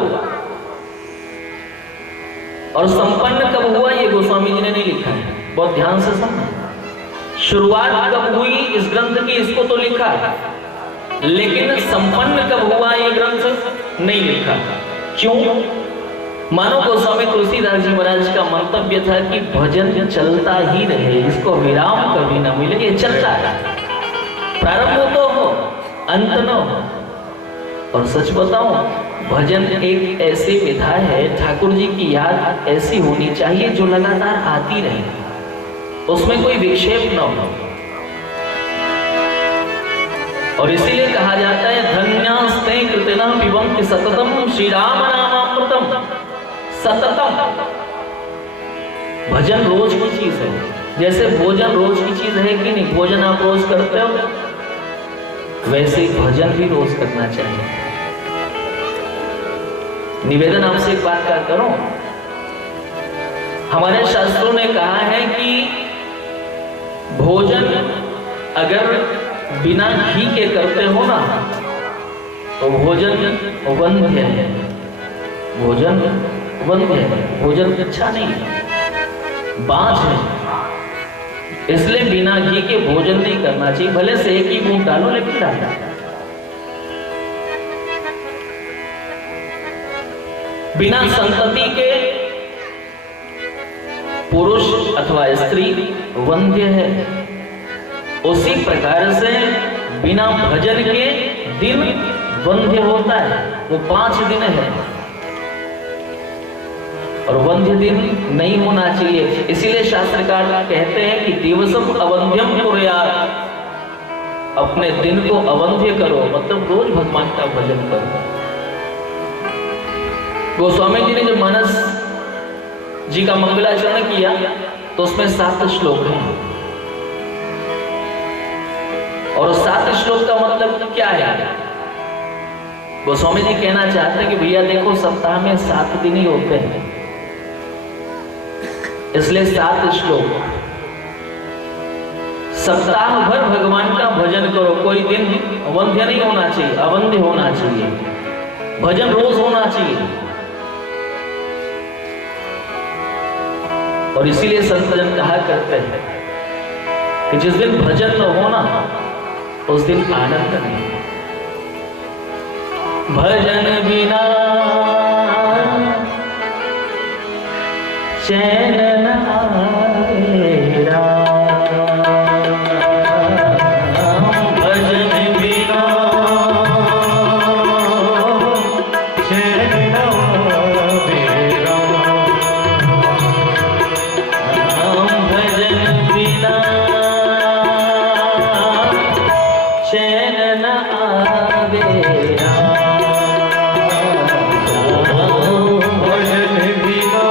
और संपन्न कब हुआ ये गोस्वामी जी ने नहीं लिखा है, बहुत ध्यान से सुनना। शुरुआत कब हुई इस ग्रंथ की इसको तो लिखा, लेकिन संपन्न कब हुआ ये ग्रंथ नहीं लिखा। क्यों? मानो गोस्वामी तुलसीदास जी महाराज का मंतव्य था कि भजन चलता ही रहे, इसको विराम कभी न मिले, ये चलता है, प्रारंभ तो हो अंत न हो। और सच बताऊं, भजन एक ऐसी विधा है, ठाकुर जी की याद ऐसी होनी चाहिए जो लगातार आती रहे, उसमें कोई विक्षेप न हो। और इसीलिए कहा जाता है, धन्यास्ते कृतिना पिबन्ति सततम श्री राम नामामृतम। सततम भजन रोज की चीज है, जैसे भोजन रोज की चीज है कि नहीं? भोजन आप रोज करते हो, वैसे ही भजन भी रोज करना चाहिए। निवेदन आपसे एक बात का करूं, हमारे शास्त्रों ने कहा है कि भोजन अगर बिना घी के करते हो ना तो भोजन वंध्य है, भोजन वंध्य है, भोजन अच्छा नहीं है, बांझ है। इसलिए बिना घी के भोजन नहीं करना चाहिए, भले से एक ही बूंद डालो लेकिन डालो। बिना संतति के पुरुष अथवा स्त्री वंध्य है, उसी प्रकार से बिना भजन के दिन वंध्य होता है, वो 5 दिन है और वंध्य दिन नहीं होना चाहिए। इसीलिए शास्त्रकार कहते हैं कि दिवसम अवंध्यम कुर्यात्, अपने दिन को अवंध्य करो, मतलब रोज भगवान का भजन करो। गोस्वामी जी ने जब मानस जी का मंगलाचरण किया तो उसमें 7 श्लोक हैं और 7 श्लोक का मतलब क्या है? गोस्वामी जी कहना चाहते हैं कि भैया देखो, सप्ताह में 7 दिन ही होते हैं, इसलिए 7 श्लोक। सप्ताह भर भगवान का भजन करो, कोई दिन वंध्य नहीं होना चाहिए, अवंध्य होना चाहिए, भजन रोज होना चाहिए। और इसीलिए संतजन कहा करते हैं कि जिस दिन भजन न होना उस दिन आनंद नहीं। भजन बिना चैन न आए राम, भजन बिना चैन न आए राम, भजन बिना चैन न आवे राम। भजन बिना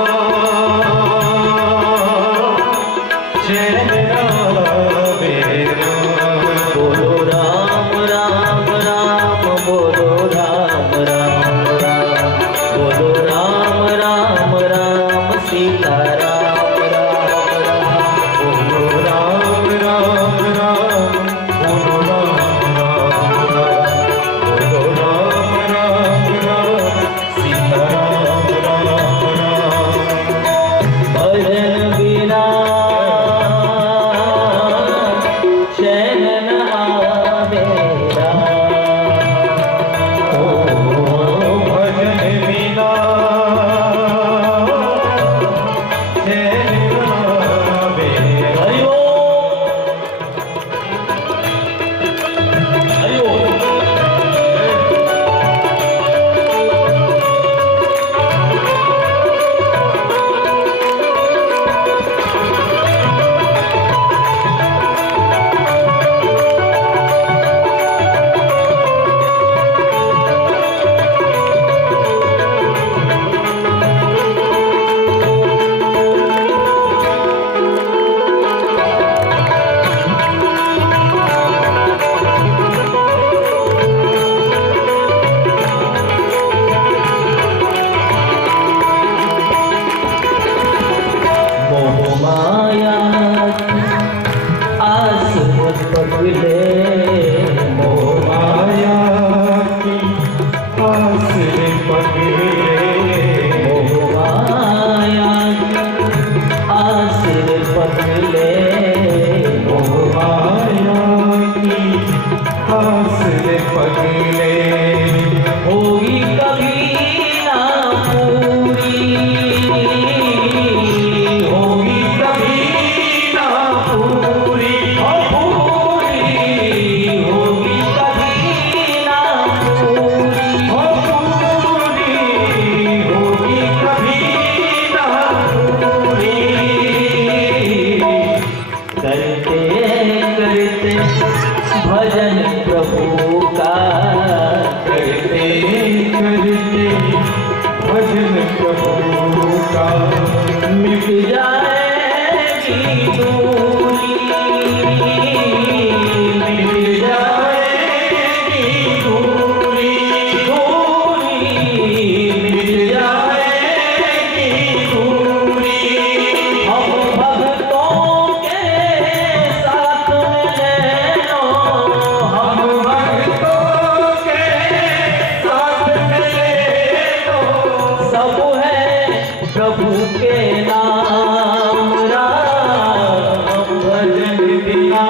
प्रभु के नाम राम भजन बिना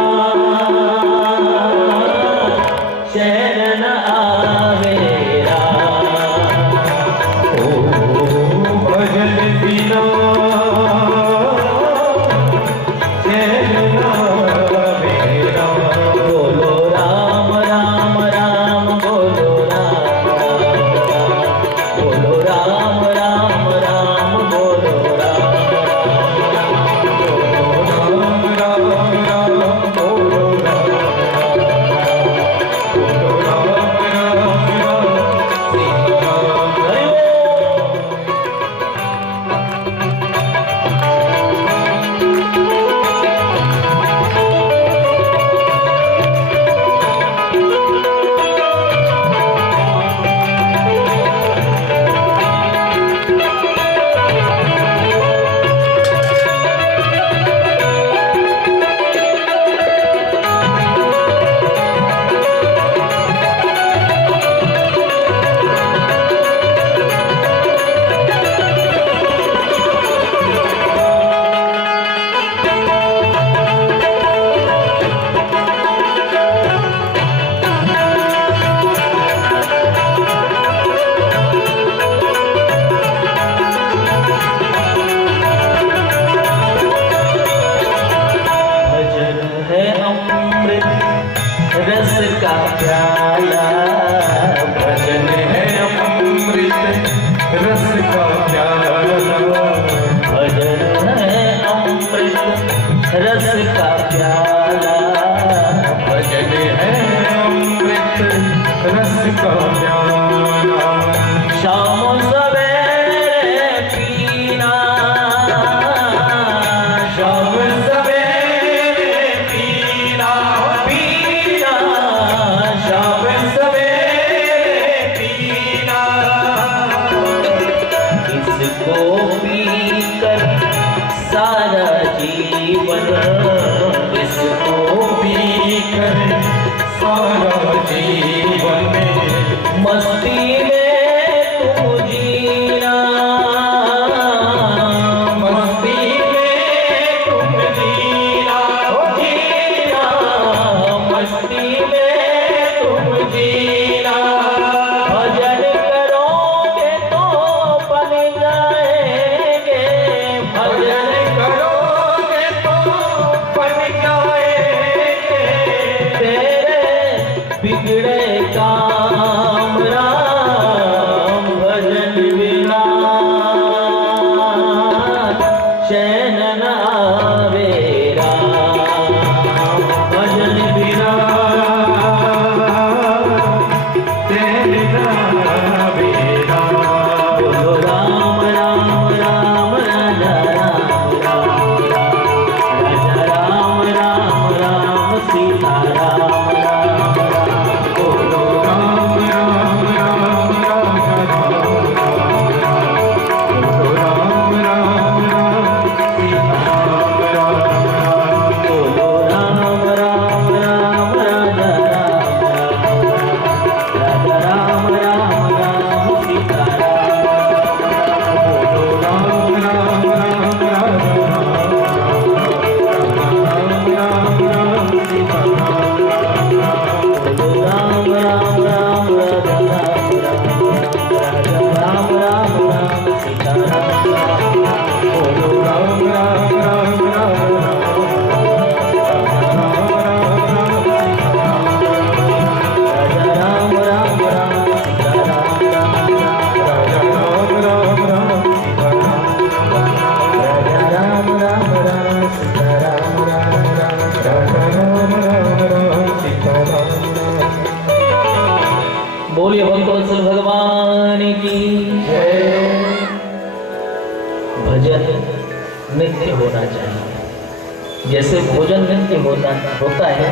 चैन न आवे राम। ओ भजन बिना चैन न आवे राम। बोलो राम राम राम बोलो राम बोलो राम राम राम बोलो राम राम राम बोलो राम रस का प्याला। भजन है अमृत रस का प्याला। भजन है अमृत रस का प्याला। भजन है अमृत रस का प्याला। शाम सवेरे पीना। शाम सवेरे पीना पीना। शाम सवेरे पीना। इसको पीकर सारा जीवन। इसको पीकर सारा जीवन। मस्ती में तुम जीना। मस्ती में तुम जीना जीना। मस्ती में तुम जीना। भजन करोगे तो बन जाएंगे। भजन करोगे तो बन जाएंगे। तेरे बिगड़े काम राम भजन बिना चैन न आवे राम। भजन बिना चैन न आवे राम। बोलो राम राम राम राजा राम राम राजा राम राम राम सीता राम राम राम। बोलो राम राम राम राजा राम राम राम। बोलो राम राम राम सीता राम राम राम। बोलो राम राम राम राजा राम राम राम सीता राम राम। बोलो राम राम राम राजा राम राम सीता राम राम। बोलो राम राम राम राजा राम राम सीता राम राम। बोलो राम राम राम राम राम राम सीता राम राम। राजा राम राम राम सीता राम राम। राजा राम राम राम सीता राम राम। राजा राम राम राम सीता राम राम। बोलिए भक्तवत्सल भगवान की जय। भजन नित्य होना चाहिए। जैसे भोजन नित्य होता है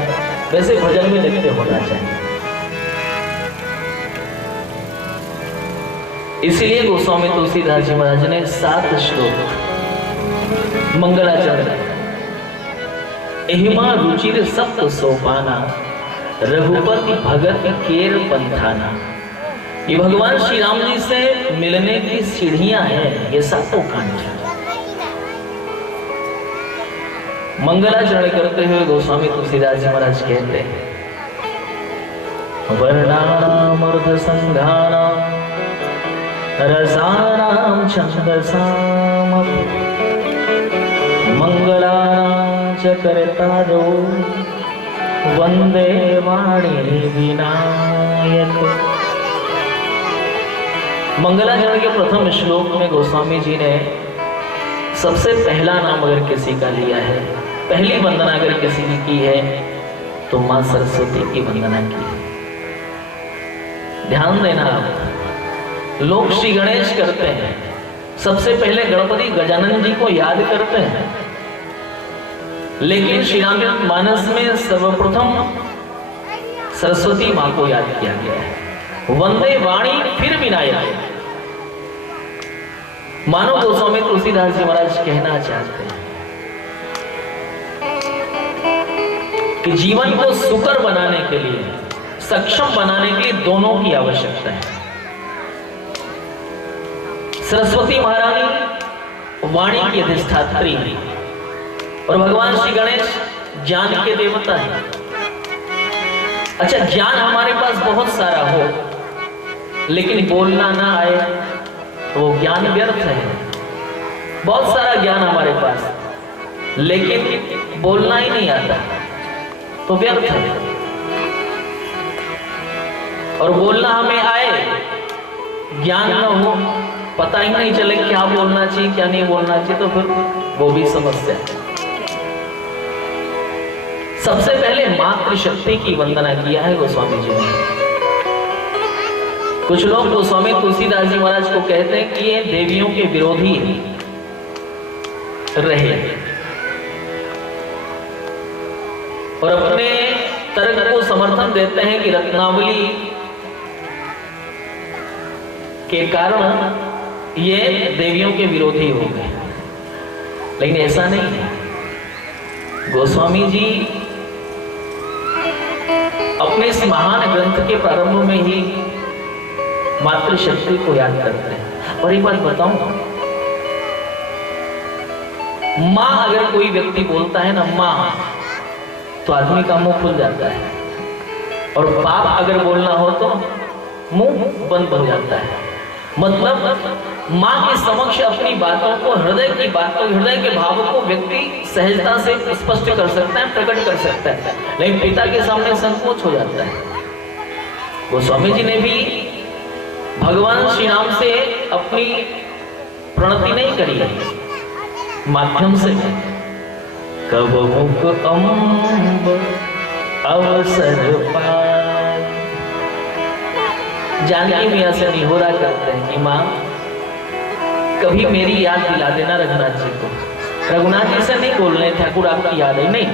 वैसे भजन भी नित्य होना चाहिए। इसीलिए गोस्वामी तुलसीदास जी महाराज ने 7 श्लोक मंगलाचरण। एहिमा रुचिर सप्त सोपाना। रघुपति भगत केर पंथाना। ये भगवान श्री राम जी से मिलने की सीढ़ियां हैं, ये सातों कांड। मंगलाचरण करते हुए गोस्वामी तुलसीदास जी महाराज कहते हैं, वर्णामर्ध संघानां रसानां छन्दसाम मंगलानां च कर्तारो वंदे वाणी विनायक। मंगलाचरण के प्रथम श्लोक में गोस्वामी जी ने सबसे पहला नाम अगर किसी का लिया है, पहली वंदना अगर किसी की है तो मां सरस्वती की वंदना की है। ध्यान देना, लोग श्री गणेश करते हैं, सबसे पहले गणपति गजानन जी को याद करते हैं, लेकिन श्री रामचरित मानस में सर्वप्रथम सरस्वती मां को याद किया गया है। वंदे वाणी फिर विनायक। मानो गोस्वामी तुलसीदास जी महाराज कहना चाहते हैं कि जीवन को सुकर बनाने के लिए, सक्षम बनाने के लिए दोनों की आवश्यकता है। सरस्वती महारानी वाणी की अधिष्ठात्री है और भगवान श्री गणेश ज्ञान के देवता है। अच्छा, ज्ञान हमारे पास बहुत सारा हो लेकिन बोलना ना आए तो वो ज्ञान व्यर्थ है। बहुत सारा ज्ञान हमारे पास लेकिन बोलना ही नहीं आता तो व्यर्थ है। और बोलना हमें आए, ज्ञान न हो, पता ही नहीं चले क्या बोलना चाहिए क्या नहीं बोलना चाहिए, तो फिर वो भी समस्या है। सबसे पहले मातृशक्ति की वंदना किया है गोस्वामी जी ने। कुछ लोग गोस्वामी तुलसीदास जी महाराज को कहते हैं कि ये देवियों के विरोधी रहे और अपने तर्क को समर्थन देते हैं कि रत्नावली के कारण ये देवियों के विरोधी हो गए, लेकिन ऐसा नहीं है। गोस्वामी जी अपने इस महान ग्रंथ के प्रारंभ में ही मातृशक्ति को याद करते हैं। और एक बात बताऊं, मां अगर कोई व्यक्ति बोलता है ना मां, तो आदमी का मुंह खुल जाता है, और बाप अगर बोलना हो तो मुंह बंद हो जाता है। मतलब मां के समक्ष अपनी बातों को, हृदय की बातों, हृदय के भावों को व्यक्ति सहजता से स्पष्ट कर सकता है, प्रकट कर सकता है, लेकिन पिता के सामने संकोच हो जाता है। गोस्वामी जी ने भी भगवान श्री राम से अपनी प्रणति नहीं करी है, माध्यम से कब मुख अम्ब अवसर पाए। जानकी मियां से निहोरा करते हैं कि मां कभी मेरी याद दिला देना रघुनाथ जी को। रघुनाथ जी से नहीं बोल रहे ठाकुर आपकी याद है, नहीं,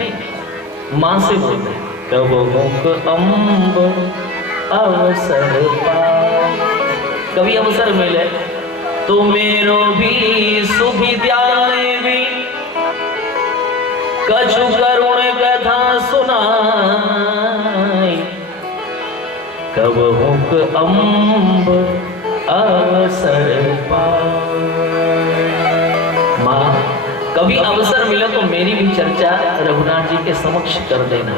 मां से बोल रहे कब मुख अम्ब अवसर पाए। कभी अवसर मिले तो मेरो भी सुविद्या भी कछु करुण कथा सुनाई। कब मुख अम्ब अवसर पाए। मां कभी अवसर मिले तो मेरी भी चर्चा रघुनाथ जी के समक्ष कर देना।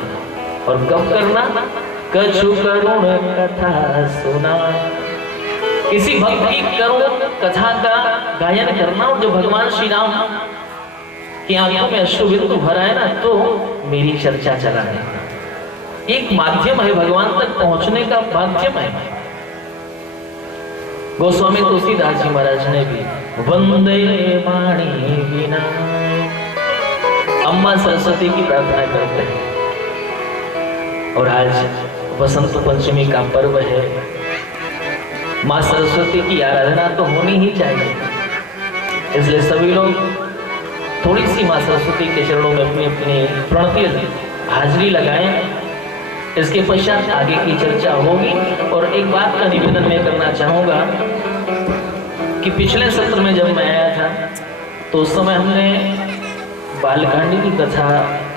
और कब करना? कछु करुण कथा सुना। किसी भक्त की करुण कथा का गायन करना, और जो भगवान श्री राम की आंखों में अश्रु बिंदु भरा है ना, तो मेरी चर्चा चला है। एक माध्यम है, भगवान तक पहुंचने का माध्यम है। गोस्वामी तुलसीदास जी महाराज ने भी वंदे वाणी विनायक, अम्मा सरस्वती की प्रार्थना करते हैं। और आज वसंत पंचमी का पर्व है, माँ सरस्वती की आराधना तो होनी ही चाहिए, इसलिए सभी लोग थोड़ी सी माँ सरस्वती के चरणों में अपनी अपनी प्रणति हाजिरी लगाएं। इसके पश्चात आगे की चर्चा होगी। और एक बात का निवेदन मैं करना चाहूँगा कि पिछले सत्र में जब मैं आया था तो उस समय हमने बालकांड की कथा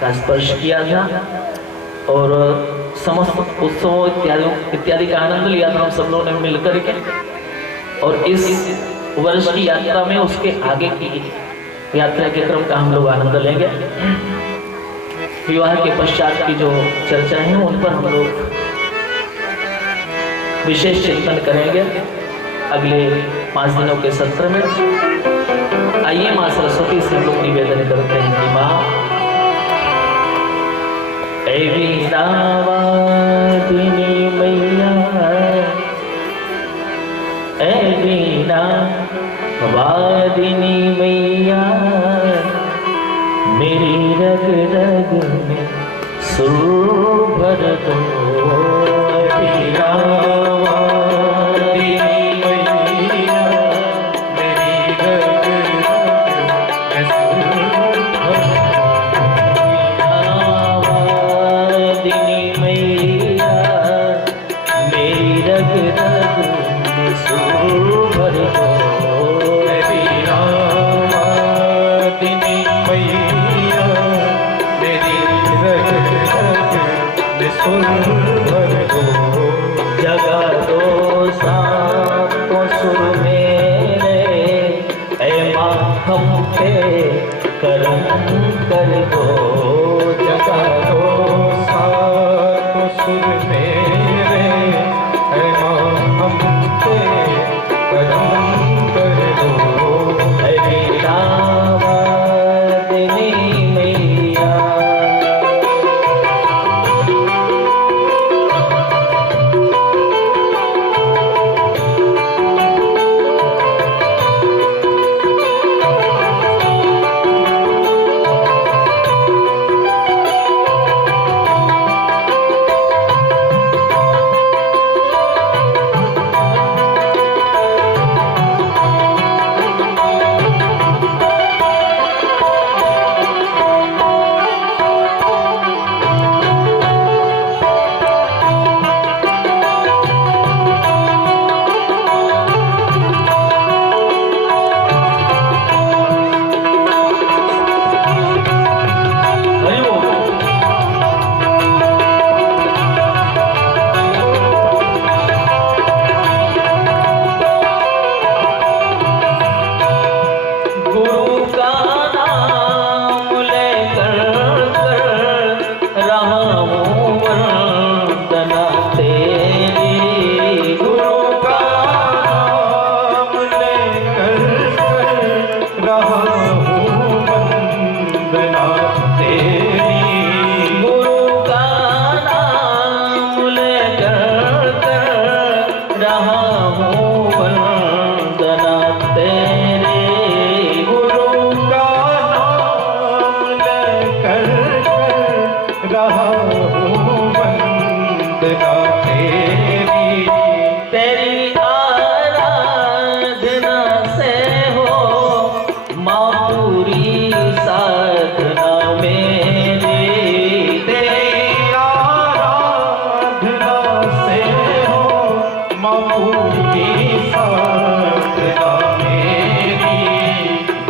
का स्पर्श किया था और समस्त उत्सवों इत्यादि का आनंद लिया था हम सब लोगों ने मिलकर के। और इस वर्ष की यात्रा में उसके आगे की यात्रा के क्रम का हम लोग आनंद लेंगे। विवाह के पश्चात की जो चर्चा है उन पर हम लोग विशेष चिंतन करेंगे अगले 5 दिनों के सत्र में। आइए माँ सरस्वती से हम लोग निवेदन करते हैं कि माँ ऐ वीणावादिनी मैया, ऐ वीणावादिनी मैया, मेरी रग रग में सुर भर दो। जगा दो सातों सुर मेरे, ऐ माँ हम पे करम कर दो। जगा दो सातों सुर मेरे, ऐ माँ हम पे करम कर दो। ऐ वीणावादिनी मैया,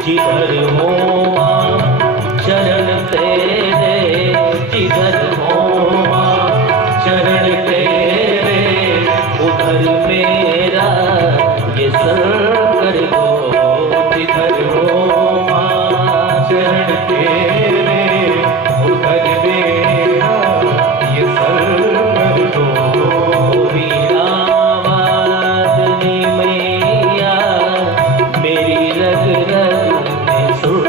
जिधर हो माँ चरण तेरे, जिधर हो माँ चरण तेरे, उधर मेरा ये सर कर दो। जिधर हो माँ चरण तेरे, उधर मेरा ये सर कर दो। वीणावादिनी मैया, मेरी रग रग में सुर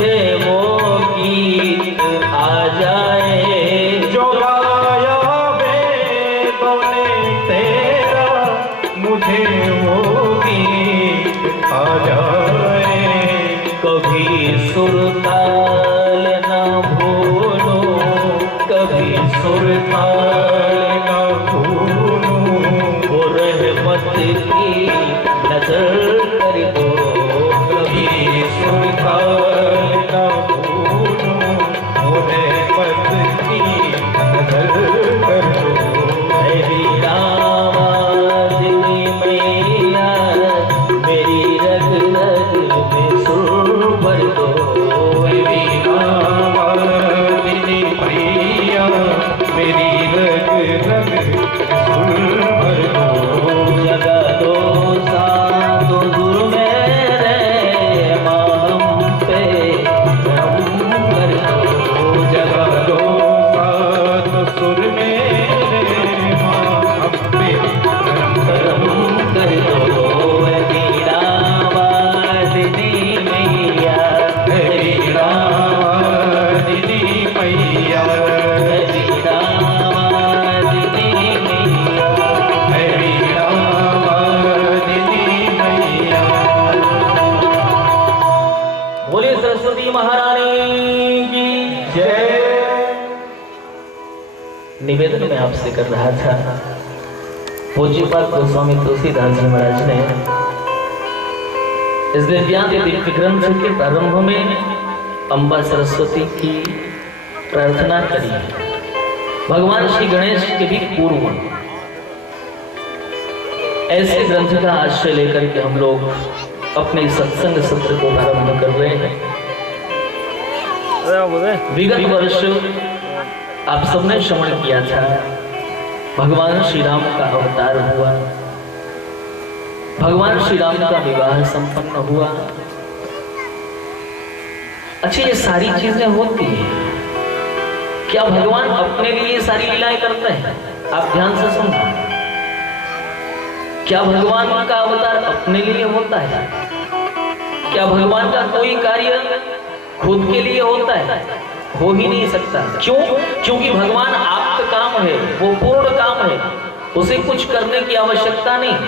मुझे वो गीत आ जाए जो गाया वेदों ने तेरा, मुझे वो गीत आ जाए। कभी सुरताल ना भूलो, कभी सुरताल ना भूलूं, वो रहमत की नजर कर दो, कभी सुरताल ना भूलूं, वो रहमत की नजर कर दो। मेरी आवाज़नी मैया, मेरी रग रग में सुर भर दो। मेरी आवाज़नी मैया, मेरी रग रग सुर भर दो। जगा दो सातो सुर मेरे, माम पे हम कर दो। जगा दो सात सुर मेरे, माँ पे करम कर दो। मेरी आवाज़नी मैया, मेरी आवाज़नी मैया, मेरी आवाज़नी मैया। मेरी आवाज़नी मैया। बोलिए सरस्वती महारानी की जय। निवेदन मैं आपसे कर रहा था, पूज्यपाद गोस्वामी तुलसीदास जी महाराज ने इस दिव्यांग दिव्य ग्रंथ के प्रारंभ में अम्बा सरस्वती की प्रार्थना करी है। भगवान श्री गणेश के भी पूर्व ऐसे ग्रंथ का आश्रय लेकर के हम लोग अपने सत्संग सत्र को प्रारंभ कर रहे हैं। विगत वर्ष आप सबने श्रवण किया था, भगवान श्री राम का अवतार हुआ, भगवान श्री राम का विवाह संपन्न हुआ। अच्छा, ये सारी चीजें होती हैं, क्या भगवान अपने लिए ये सारी लीलाएं करते हैं? आप ध्यान से सुनना, क्या भगवान का अवतार अपने लिए होता है? क्या भगवान का कोई कार्य खुद के लिए होता है? हो ही नहीं सकता। क्यों? क्योंकि भगवान आप्त काम है, वो पूर्ण काम है, उसे कुछ करने की आवश्यकता नहीं।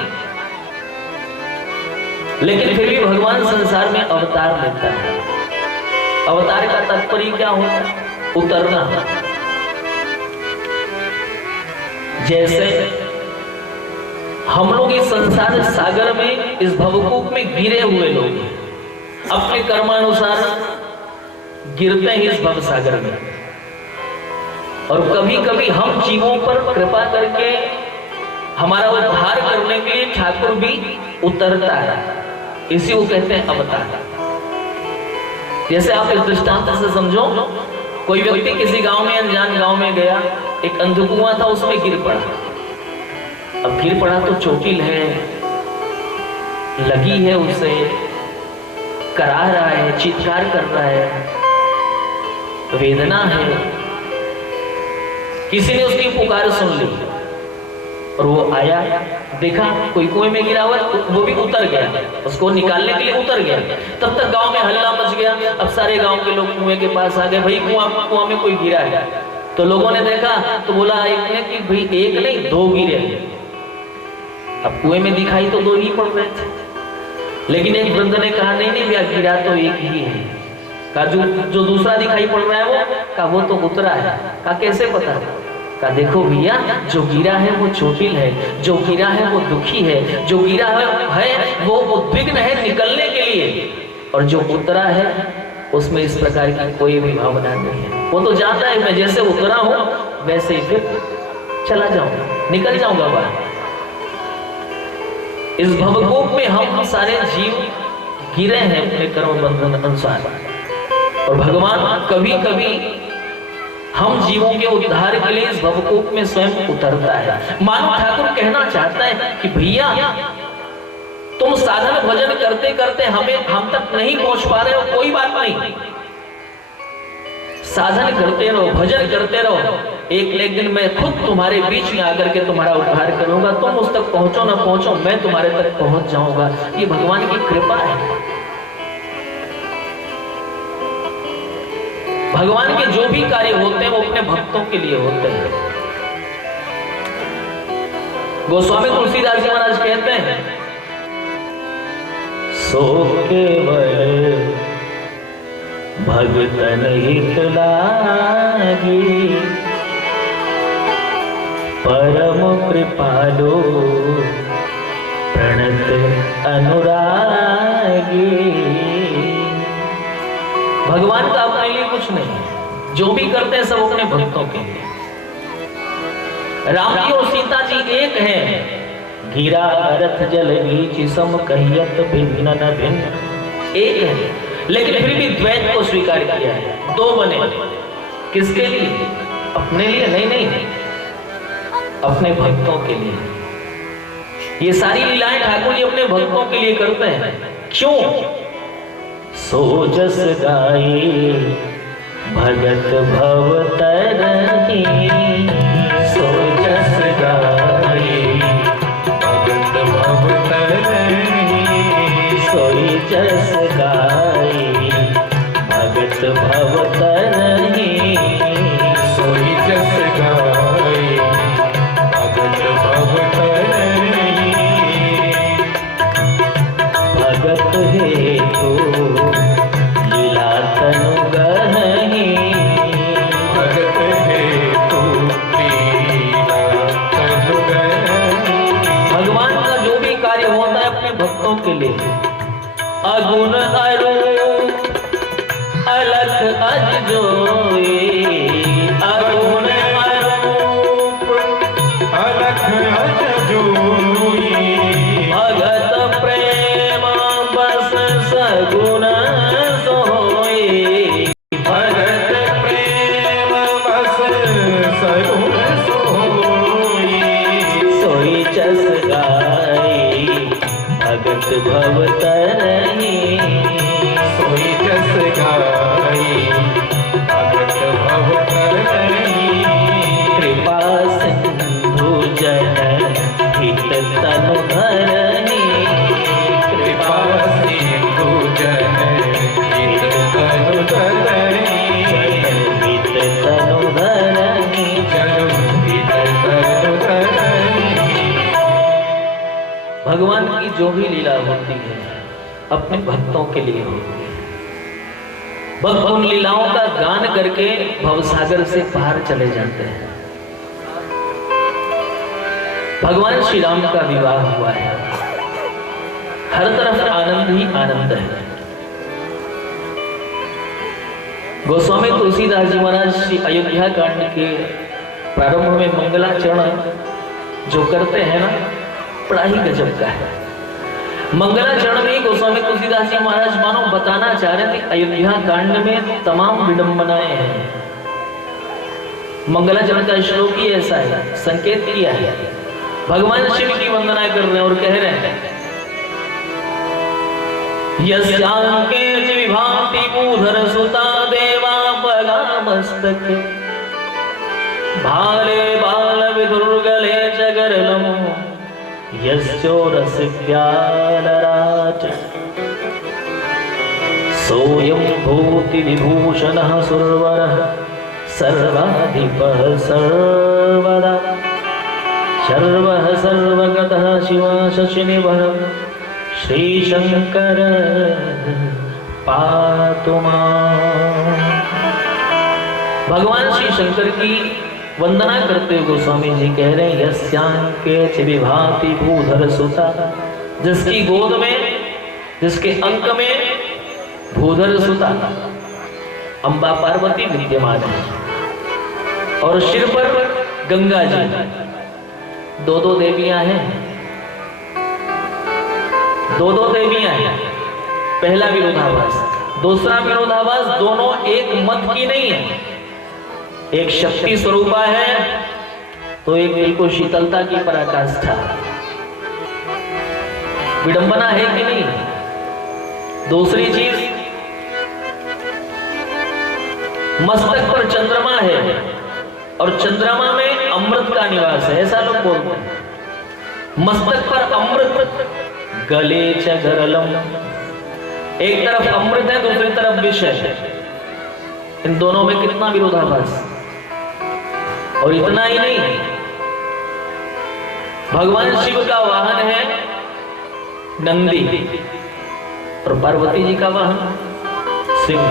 लेकिन फिर भी भगवान संसार में अवतार लेता है। अवतार का तात्पर्य क्या होता है? उतरना। जैसे हम लोग इस संसार सागर में, इस भवकूप में गिरे हुए लोग अपने कर्मानुसार गिरते हैं इस भव सागर में, और कभी कभी हम जीवों पर कृपा करके हमारा उद्धार करने के लिए ठाकुर भी उतरता है। इसी को कहते हैं अवतार। जैसे आप इस दृष्टांत से समझो, कोई व्यक्ति किसी गांव में, अनजान गांव में गया, एक अंधकुआं था, उसमें गिर पड़ा। अब गिर पड़ा तो चोटिल है, लगी है, उसे करा रहा है, चित्कार कर रहा है, वेदना है। किसी ने उसकी पुकार सुन ली और वो आया, देखा कोई कुएं में गिरा हुआ, वो भी उतर गया, उसको निकालने के लिए उतर गया। तब तक गांव में हल्ला मच गया। अब सारे गांव के लोग कुएं के पास आ गए, भाई कुआं में कोई गिरा है। तो लोगों ने देखा तो बोला एक ने कि भाई एक नहीं, दो गिरे। अब कुएं में दिखाई तो दो ही पड़ रहे थे, लेकिन एक वृद्ध ने कहा नहीं नहीं भैया, गिरा तो एक ही है। कहा जो दूसरा दिखाई पड़ रहा है वो तो उतरा है। कहा कैसे पता? कहा देखो भैया, जो गिरा है वो चोटिल है, जो गिरा है वो दुखी है, जो गिरा है वो उद्विग्न है निकलने के लिए, और जो उतरा है उसमें इस प्रकार की कोई भी भावना नहीं है। वो तो जानता है मैं जैसे उतरा हूं वैसे ही फिर चला जाऊंगा, निकल जाऊंगा बाहर। इस भवकूप में हम सारे जीव गिरे हैं अपने कर्म बंधन अनुसार, और भगवान कभी कभी हम जीवों के उद्धार के लिए इस भवकूप में स्वयं उतरता है। मानो ठाकुर कहना चाहता है कि भैया तुम साधन भजन करते करते हम तक नहीं पहुंच पा रहे हो, कोई बात नहीं, साधन करते रहो, भजन करते रहो, एक दिन मैं खुद तुम्हारे बीच में आकर के तुम्हारा उद्धार करूंगा। तुम उस तक पहुंचो ना पहुंचो, मैं तुम्हारे तक पहुंच जाऊंगा। ये भगवान की कृपा है। भगवान के जो भी कार्य होते हैं वो अपने भक्तों के लिए होते हैं। गोस्वामी तुलसीदास जी महाराज कहते हैं, सो केवल भगतन हित लागी, परम कृपालु प्रणत अनुरागी। भगवान का अपने लिए कुछ नहीं, जो भी करते हैं सब अपने भक्तों के लिए। राम जी और सीता जी एक हैं, गिरा रथ जल बीच सम कहियत भिन्न न भिन्न। एक है लेकिन फिर भी द्वैत को स्वीकार किया है, दो बने। किसके लिए? अपने लिए नहीं, अपने भक्तों के लिए। ये सारी लीलाएं ठाकुर जी अपने भक्तों के लिए करते हैं। क्यों? सो जस गाई भगत भव तरही, सो जस गाई भगत भव तरही, सोई जस गाई भगत भव तरही, सोई जस गाई भगत भव तरही। भगत हेतु लीला तनु गहनी, भगत हेतु लीला तनु गहनी। भगवान का जो भी कार्य होता है अपने भक्तों के लिए। अगुण अरूप अलख अज जोई, अगुण अरूप अलख अज जोई, भगत प्रेम बस सगुण सोई, भगत प्रेम बस सगुण सोई, सोई जस गाई भगत भव तरही, सोई जस गाई भगत भव तरही। कृपा सिंधु जन हित तनु धरनी, कृपा सिंधु जन हित तनु धरनी, हित तनु धरनी। जन हित तनु धरनी। भगवान की जो भी लीला होती है अपने भक्तों के लिए होती है। भक्त उन लीलाओं का गान करके भवसागर से पार चले जाते हैं। भगवान श्री राम का विवाह हुआ है, हर तरफ आनंद ही आनंद है। गोस्वामी तुलसीदास जी महाराज श्री अयोध्या कांड के प्रारंभ में मंगलाचरण जो करते हैं ना, बड़ा ही गजब का है। मंगलाचरण में गोस्वामी तुलसीदास जी महाराज मानो बताना चाह रहे थे अयोध्या कांड में तमाम विडंबनाएं हैं। मंगलाचरण का श्लोक ही ऐसा है, संकेत किया है। भगवान शिव की वंदना कर रहे हैं और कह रहे हैं, यस्यांके विभाति भूधर सुता देवा पगा मस्तक, भाले बाल विदुर्गले जगरलम, यश्चोरसिद्ध्यानराज, सोऽयं भूति विभूषणः सुरवरः सर्वाधिपः सर्वदा, सर्वः सर्वगतः शिवा शशिनिभः श्रीशंकर पातु माम्। भगवान श्री शंकर की वंदना करते हुए गोस्वामी जी कह रहे हैं, यस्यांके च विभाति भूधर सुता, जिसकी गोद में, जिसके अंक में भूधर सुता अंबा पार्वती विद्यमान है और सिर पर गंगा जी, दो दो देवियां हैं, दो दो देवियां हैं। पहला विरोधाभास, दूसरा विरोधाभास, दोनों एक मत की नहीं है। एक शक्ति स्वरूपा है तो एक बिल्कुल शीतलता की पराकाष्ठा। विडंबना है कि नहीं? दूसरी चीज, मस्तक पर चंद्रमा है और चंद्रमा में अमृत का निवास है, ऐसा लोग बोलते हैं। मस्तक पर अमृत, गले च गरलम, एक तरफ अमृत है दूसरी तरफ विष है। इन दोनों में कितना विरोधाभास। और इतना ही नहीं, भगवान शिव का वाहन है नंदी और पार्वती जी का वाहन सिंह।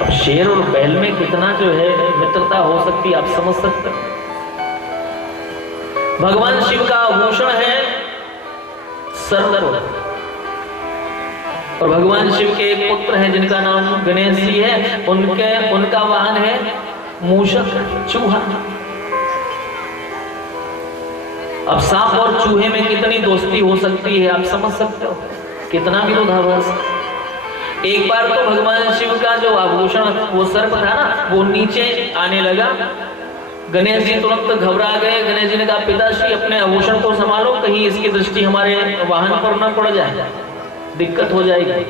अब शेर और बैल में कितना जो है मित्रता हो सकती, आप समझ सकते। भगवान शिव का आभूषण है सर्प और भगवान शिव के एक पुत्र हैं जिनका नाम गणेश जी है, उनका वाहन है मूषक, चूहा। अब सांप और चूहे में कितनी दोस्ती हो सकती है, आप समझ सकते हो, कितना विरोधाभास। एक बार तो भगवान शिव का जो आभूषण वो सर्प था ना, वो नीचे आने लगा। गणेश जी तुरंत घबरा गए। गणेश जी ने कहा, पिताश्री अपने आभूषण को संभालो, कहीं इसकी दृष्टि हमारे वाहन पर न पड़ जाए, दिक्कत हो जाएगी।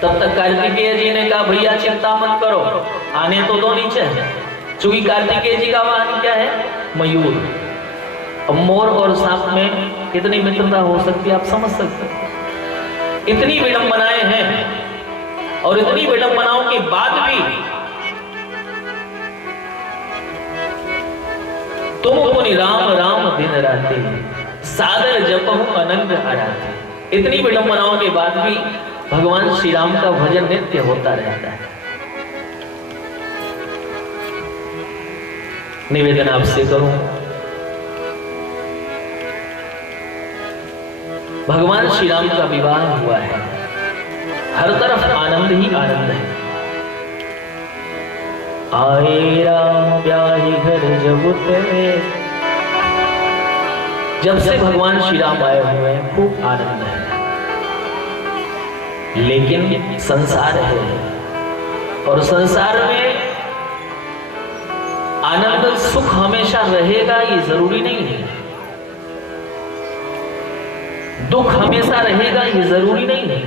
तब तक कार्तिकेय जी ने कहा, भैया चिंता मत करो, आने तो दो नीचे। चूंकि कार्तिकेय जी का वाहन क्या है, मयूर। अब मोर और सांप में कितनी मित्रता हो सकती है, आप समझ सकते हैं। इतनी विडंबनाएं हैं और इतनी विडंबनाओं के बाद भी तुम मुनि राम राम दिन राते सादर जपहु अनंग आराते। इतनी विडंबनाओं के बाद भी भगवान श्री राम का भजन नित्य होता रहता है। निवेदन आपसे करूं, भगवान श्री राम का विवाह हुआ है, हर तरफ आनंद ही आनंद है। आए राम ब्याही घर जब तेरे, जब से भगवान श्री राम आए हुए हैं खूब आनंद है। लेकिन संसार है और संसार में आनंद सुख हमेशा रहेगा ये जरूरी नहीं है, दुख हमेशा रहेगा ये जरूरी नहीं है।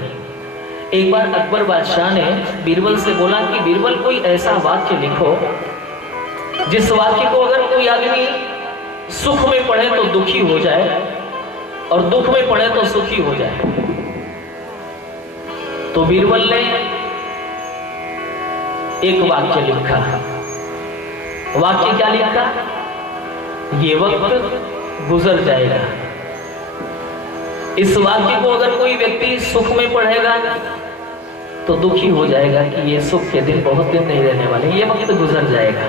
एक बार अकबर बादशाह ने बीरबल से बोला कि बीरबल कोई ऐसा वाक्य लिखो जिस वाक्य को अगर कोई आदमी सुख में पढ़े तो दुखी हो जाए और दुख में पढ़े तो सुखी हो जाए। तो बीरबल ने एक वाक्य लिखा। वाक्य क्या लिखा, ये वक्त गुजर जाएगा। इस वाक्य को अगर कोई व्यक्ति सुख में पढ़ेगा तो दुखी हो जाएगा कि ये सुख के दिन बहुत दिन नहीं रहने वाले, ये वक्त गुजर जाएगा।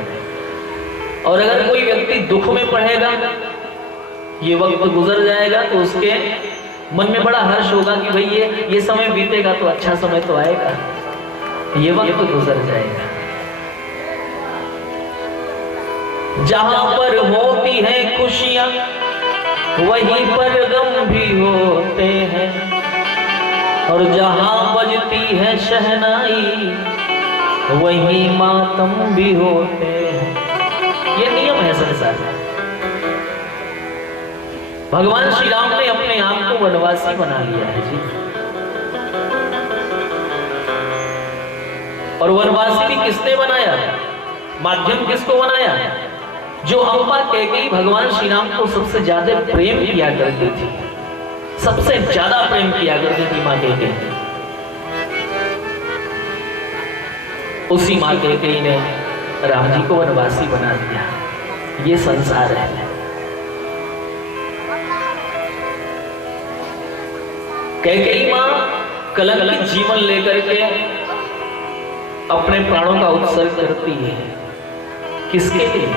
और अगर कोई व्यक्ति दुख में पढ़ेगा, ये वक्त गुजर जाएगा, तो उसके मन में बड़ा हर्ष होगा कि भाई ये समय बीतेगा तो अच्छा समय तो आएगा, ये वक्त गुजर जाएगा। जहां पर होती है खुशियां वहीं पर गम भी होते हैं, और जहां बजती है शहनाई वहीं मातम भी होते हैं। ये नियम है संसार का। भगवान श्री राम ने अपने आप को वनवासी बना लिया है जी, और वनवासी भी किसने बनाया, माध्यम किसको बनाया, जो अम्मा कैकेयी भगवान श्री राम को सबसे ज्यादा प्रेम किया करती थी, सबसे ज्यादा प्रेम किया करती थी मां कैकेयी। उसी मां कैकेयी ने राम जी को वनवासी बना दिया। ये संसार है। कैकेयी मां कलंकित जीवन लेकर के अपने प्राणों का उत्सर्ग करती है। किसके लिए,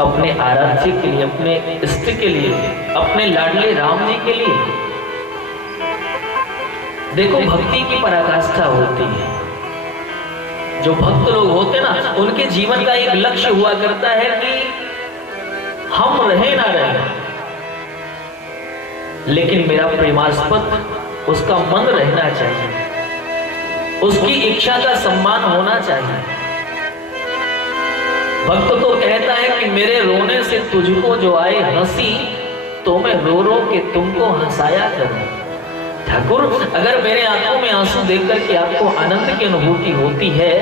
अपने आराध्य के लिए, अपने इष्ट के लिए, अपने लाडले राम जी के लिए। देखो भक्ति की पराकाष्ठा होती है। जो भक्त लोग होते ना, उनके जीवन का एक लक्ष्य हुआ करता है कि हम रहे ना रहे, लेकिन मेरा प्रेमास्पद उसका मन रहना चाहिए, उसकी इच्छा का सम्मान होना चाहिए। भक्त तो कहता है कि मेरे रोने से तुझको जो आए हंसी, तो मैं रो रो के तुमको हंसाया करूं। ठाकुर, अगर मेरे आंखों में आंसू देख करके आपको आनंद की अनुभूति होती है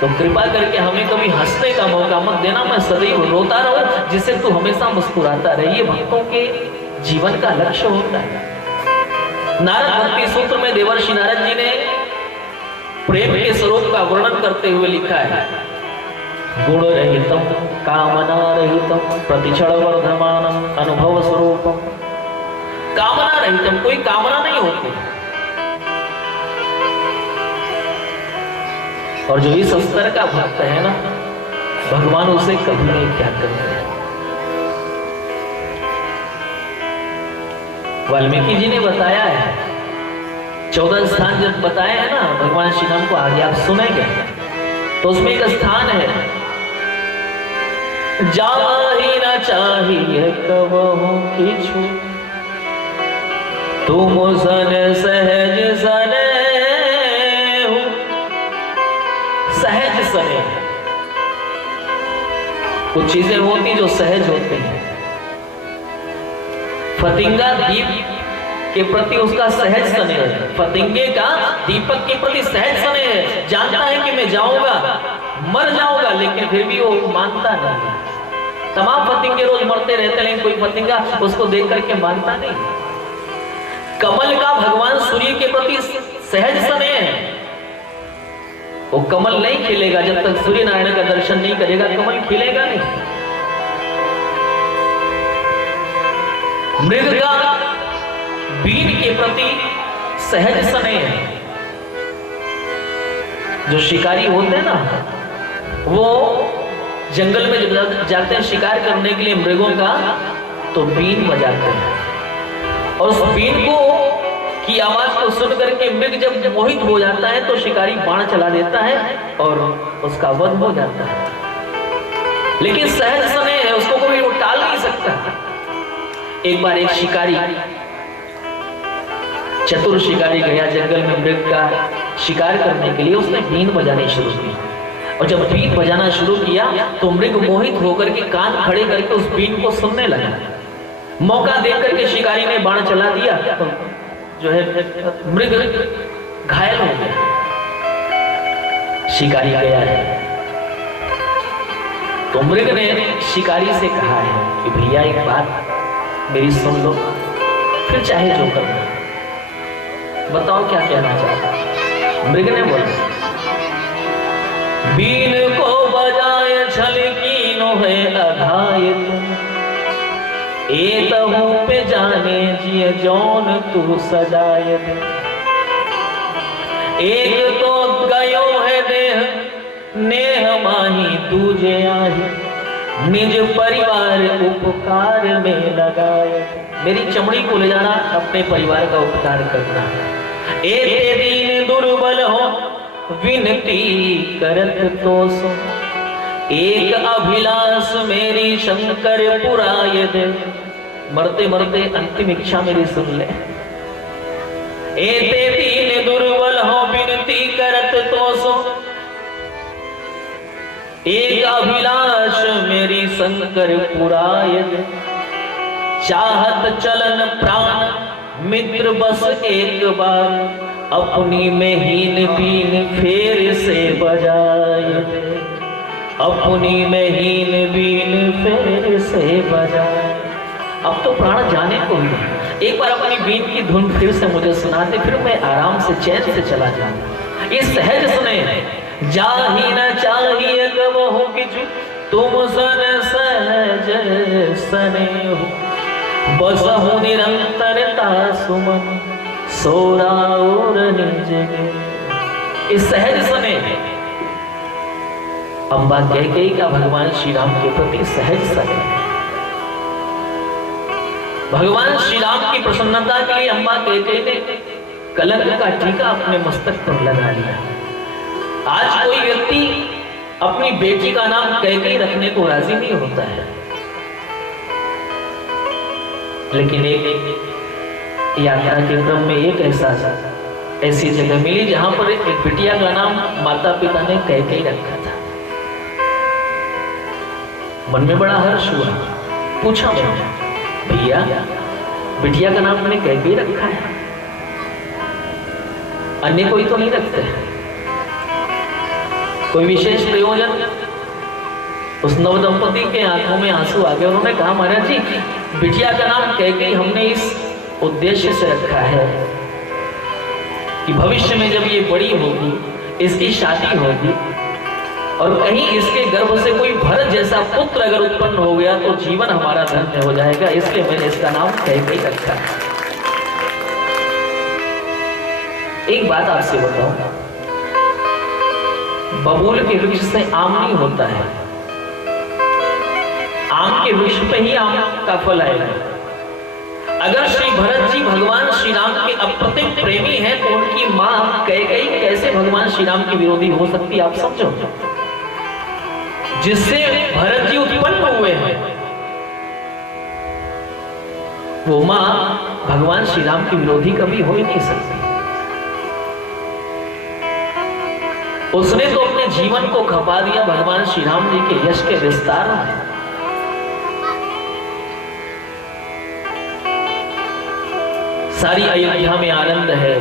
तो कृपा करके हमें कभी हंसने का मौका मत देना, मैं सदैव रोता रहूं जिससे तू हमेशा मुस्कुराता रहे। ये भक्तों के जीवन का लक्ष्य होता है। नारद भक्ति सूत्र में देवर्षि नारद जी ने प्रेम के स्वरूप का वर्णन करते हुए लिखा है, गुण रहितम कामना रहितम प्रतिक्षण वर्धमानम अनुभव स्वरूपम। कामना रहितम, कोई कामना नहीं होती। और जो इस स्तर का भक्त है ना, भगवान उसे कभी नहीं त्याग करते। वाल्मीकि जी ने बताया है, 14 स्थान जब बताए हैं ना भगवान श्री राम को, आगे आप सुनेंगे तो उसमें एक स्थान है, जाहि न चाहिए कबहु किछु, तुम सन सहज सने हो। सहज सने, कुछ चीजें होती जो सहज होती हैं। फतिंगा दीप के प्रति उसका सहज स्नेह है, फतिंगे का दीपक के प्रति सहज स्नेह है। जानता है कि मैं जाऊंगा, मर जाऊंगा, लेकिन फिर भी वो मानता नहीं। तमाम फतिंगे रोज मरते रहते, लेकिन कोई फतिंगा उसको देख करके मानता नहीं। कमल का भगवान सूर्य के प्रति सहज स्नेह है। वो कमल नहीं खिलेगा जब तक सूर्य नारायण का दर्शन नहीं करेगा, कमल खिलेगा नहीं। मृग का बीन के प्रति सहज स्नेह है। जो शिकारी होते हैं ना, वो जंगल में जब जाते हैं शिकार करने के लिए मृगों का, तो बीन बजाते हैं। और उस बीन को की आवाज को सुन करके मृग जब मोहित हो जाता है तो शिकारी बाण चला देता है और उसका वध हो जाता है। लेकिन सहज स्नेह है, उसको कोई वो टाल नहीं सकता। एक बार एक शिकारी, चतुर शिकारी गया जंगल में मृग का शिकार करने के लिए। उसने बीन बजानी शुरू की, और जब बीन बजाना शुरू किया तो मृग मोहित होकर के कान खड़े करके उस बीन को सुनने लगा। मौका देख करके शिकारी ने बाण चला दिया, तो जो है मृग घायल हो गया। शिकारी गया है तो मृग ने शिकारी से कहा है कि भैया एक बात मेरी सुन लो, फिर चाहे जो करना, बताओ क्या कहना चाहता। मृग ने बोला, बीन को बजाए छल कीनो है अघाय तुम, एतहु पे जाने जिय जौन तू सजाए दे। एक तो गयो है देह नेह माही दूजे आही, निज परिवार उपकार में लगाए। मेरी चमड़ी को ले जाना, अपने परिवार का उपकार करना। एते दीन दुर्बल हो विनती करत तो सो, एक अभिलाष मेरी शंकर पुराय दे। मरते मरते अंतिम इच्छा मेरी सुन ले। एते दीन दुर्बल हो विनती करत तो सो, एक अभिलाष मेरी शंकर पुराय दे। चाहत चलन प्राण मित्र बस एक बार, अपनी में हीन बीन फेर से बजाए दे। अपनी में हीन बीन फेर से बजाए। अब तो प्राण जाने को ही, एक बार अपनी बीन की धुन फिर से मुझे सुना दे, फिर मैं आराम से चैन से चला जाऊं। ये सहज सुने, जाही न चाहिए कबहु किछु, तुम सन सहज सने हो। बसहु निरंतरता सुमन, सोरा और निजगे। इस सहज सने अम्बा कैकेयी का भगवान श्री राम के प्रति सहज सने। भगवान श्री राम की प्रसन्नता के लिए अम्बा कैकेयी ने कलंक का टीका अपने मस्तक पर लगा लिया। आज कोई व्यक्ति अपनी बेटी का नाम कैकेयी रखने को राजी नहीं होता है, लेकिन एक यात्रा के क्रम में एक ऐसी जगह मिली जहां पर एक बिटिया का नाम माता पिता ने कैकेयी रखा था। मन में बड़ा हर्ष हुआ। पूछा मैंने, भैया बिटिया का नाम मैंने कैकेयी रखा है, अन्य कोई तो नहीं रखते, कोई विशेष प्रयोजन? उस नव दंपति के आंखों में आंसू आ गए। उन्होंने कहा, महाराज जी बिटिया का नाम कैकेयी हमने इस उद्देश्य से रखा है कि भविष्य में जब ये बड़ी होगी, इसकी शादी होगी और कहीं इसके गर्भ से कोई भरत जैसा पुत्र अगर उत्पन्न हो गया तो जीवन हमारा धन्य हो जाएगा, इसलिए मैंने इसका नाम कैकेयी रखा है। एक बात आपसे बताऊं, बबूल के वृक्ष से आम नहीं होता है, आम के वृक्ष पे ही आम का फल आएगा। अगर श्री भरत जी भगवान श्री राम के अप्रतिम प्रेमी हैं तो उनकी मां कैकेयी कैसे भगवान श्री राम की विरोधी हो सकती है, आप समझो। जिससे भरत जी उत्पन्न हुए हैं वो मां भगवान श्री राम की विरोधी कभी हो ही नहीं सकती। उसने तो अपने जीवन को खपा दिया भगवान श्री राम जी के यश के विस्तार में। सारी अयोध्या में आनंद है,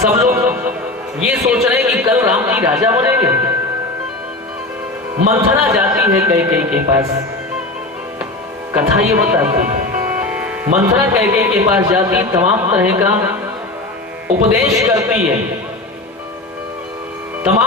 सब लोग ये सोच रहे हैं कि कल राम जी राजा बनेंगे। मंथना जाती है कैकेयी के पास, कथा ये बताती है। मंथना कैकेयी के पास जाती, तमाम तरह का उपदेश करती है।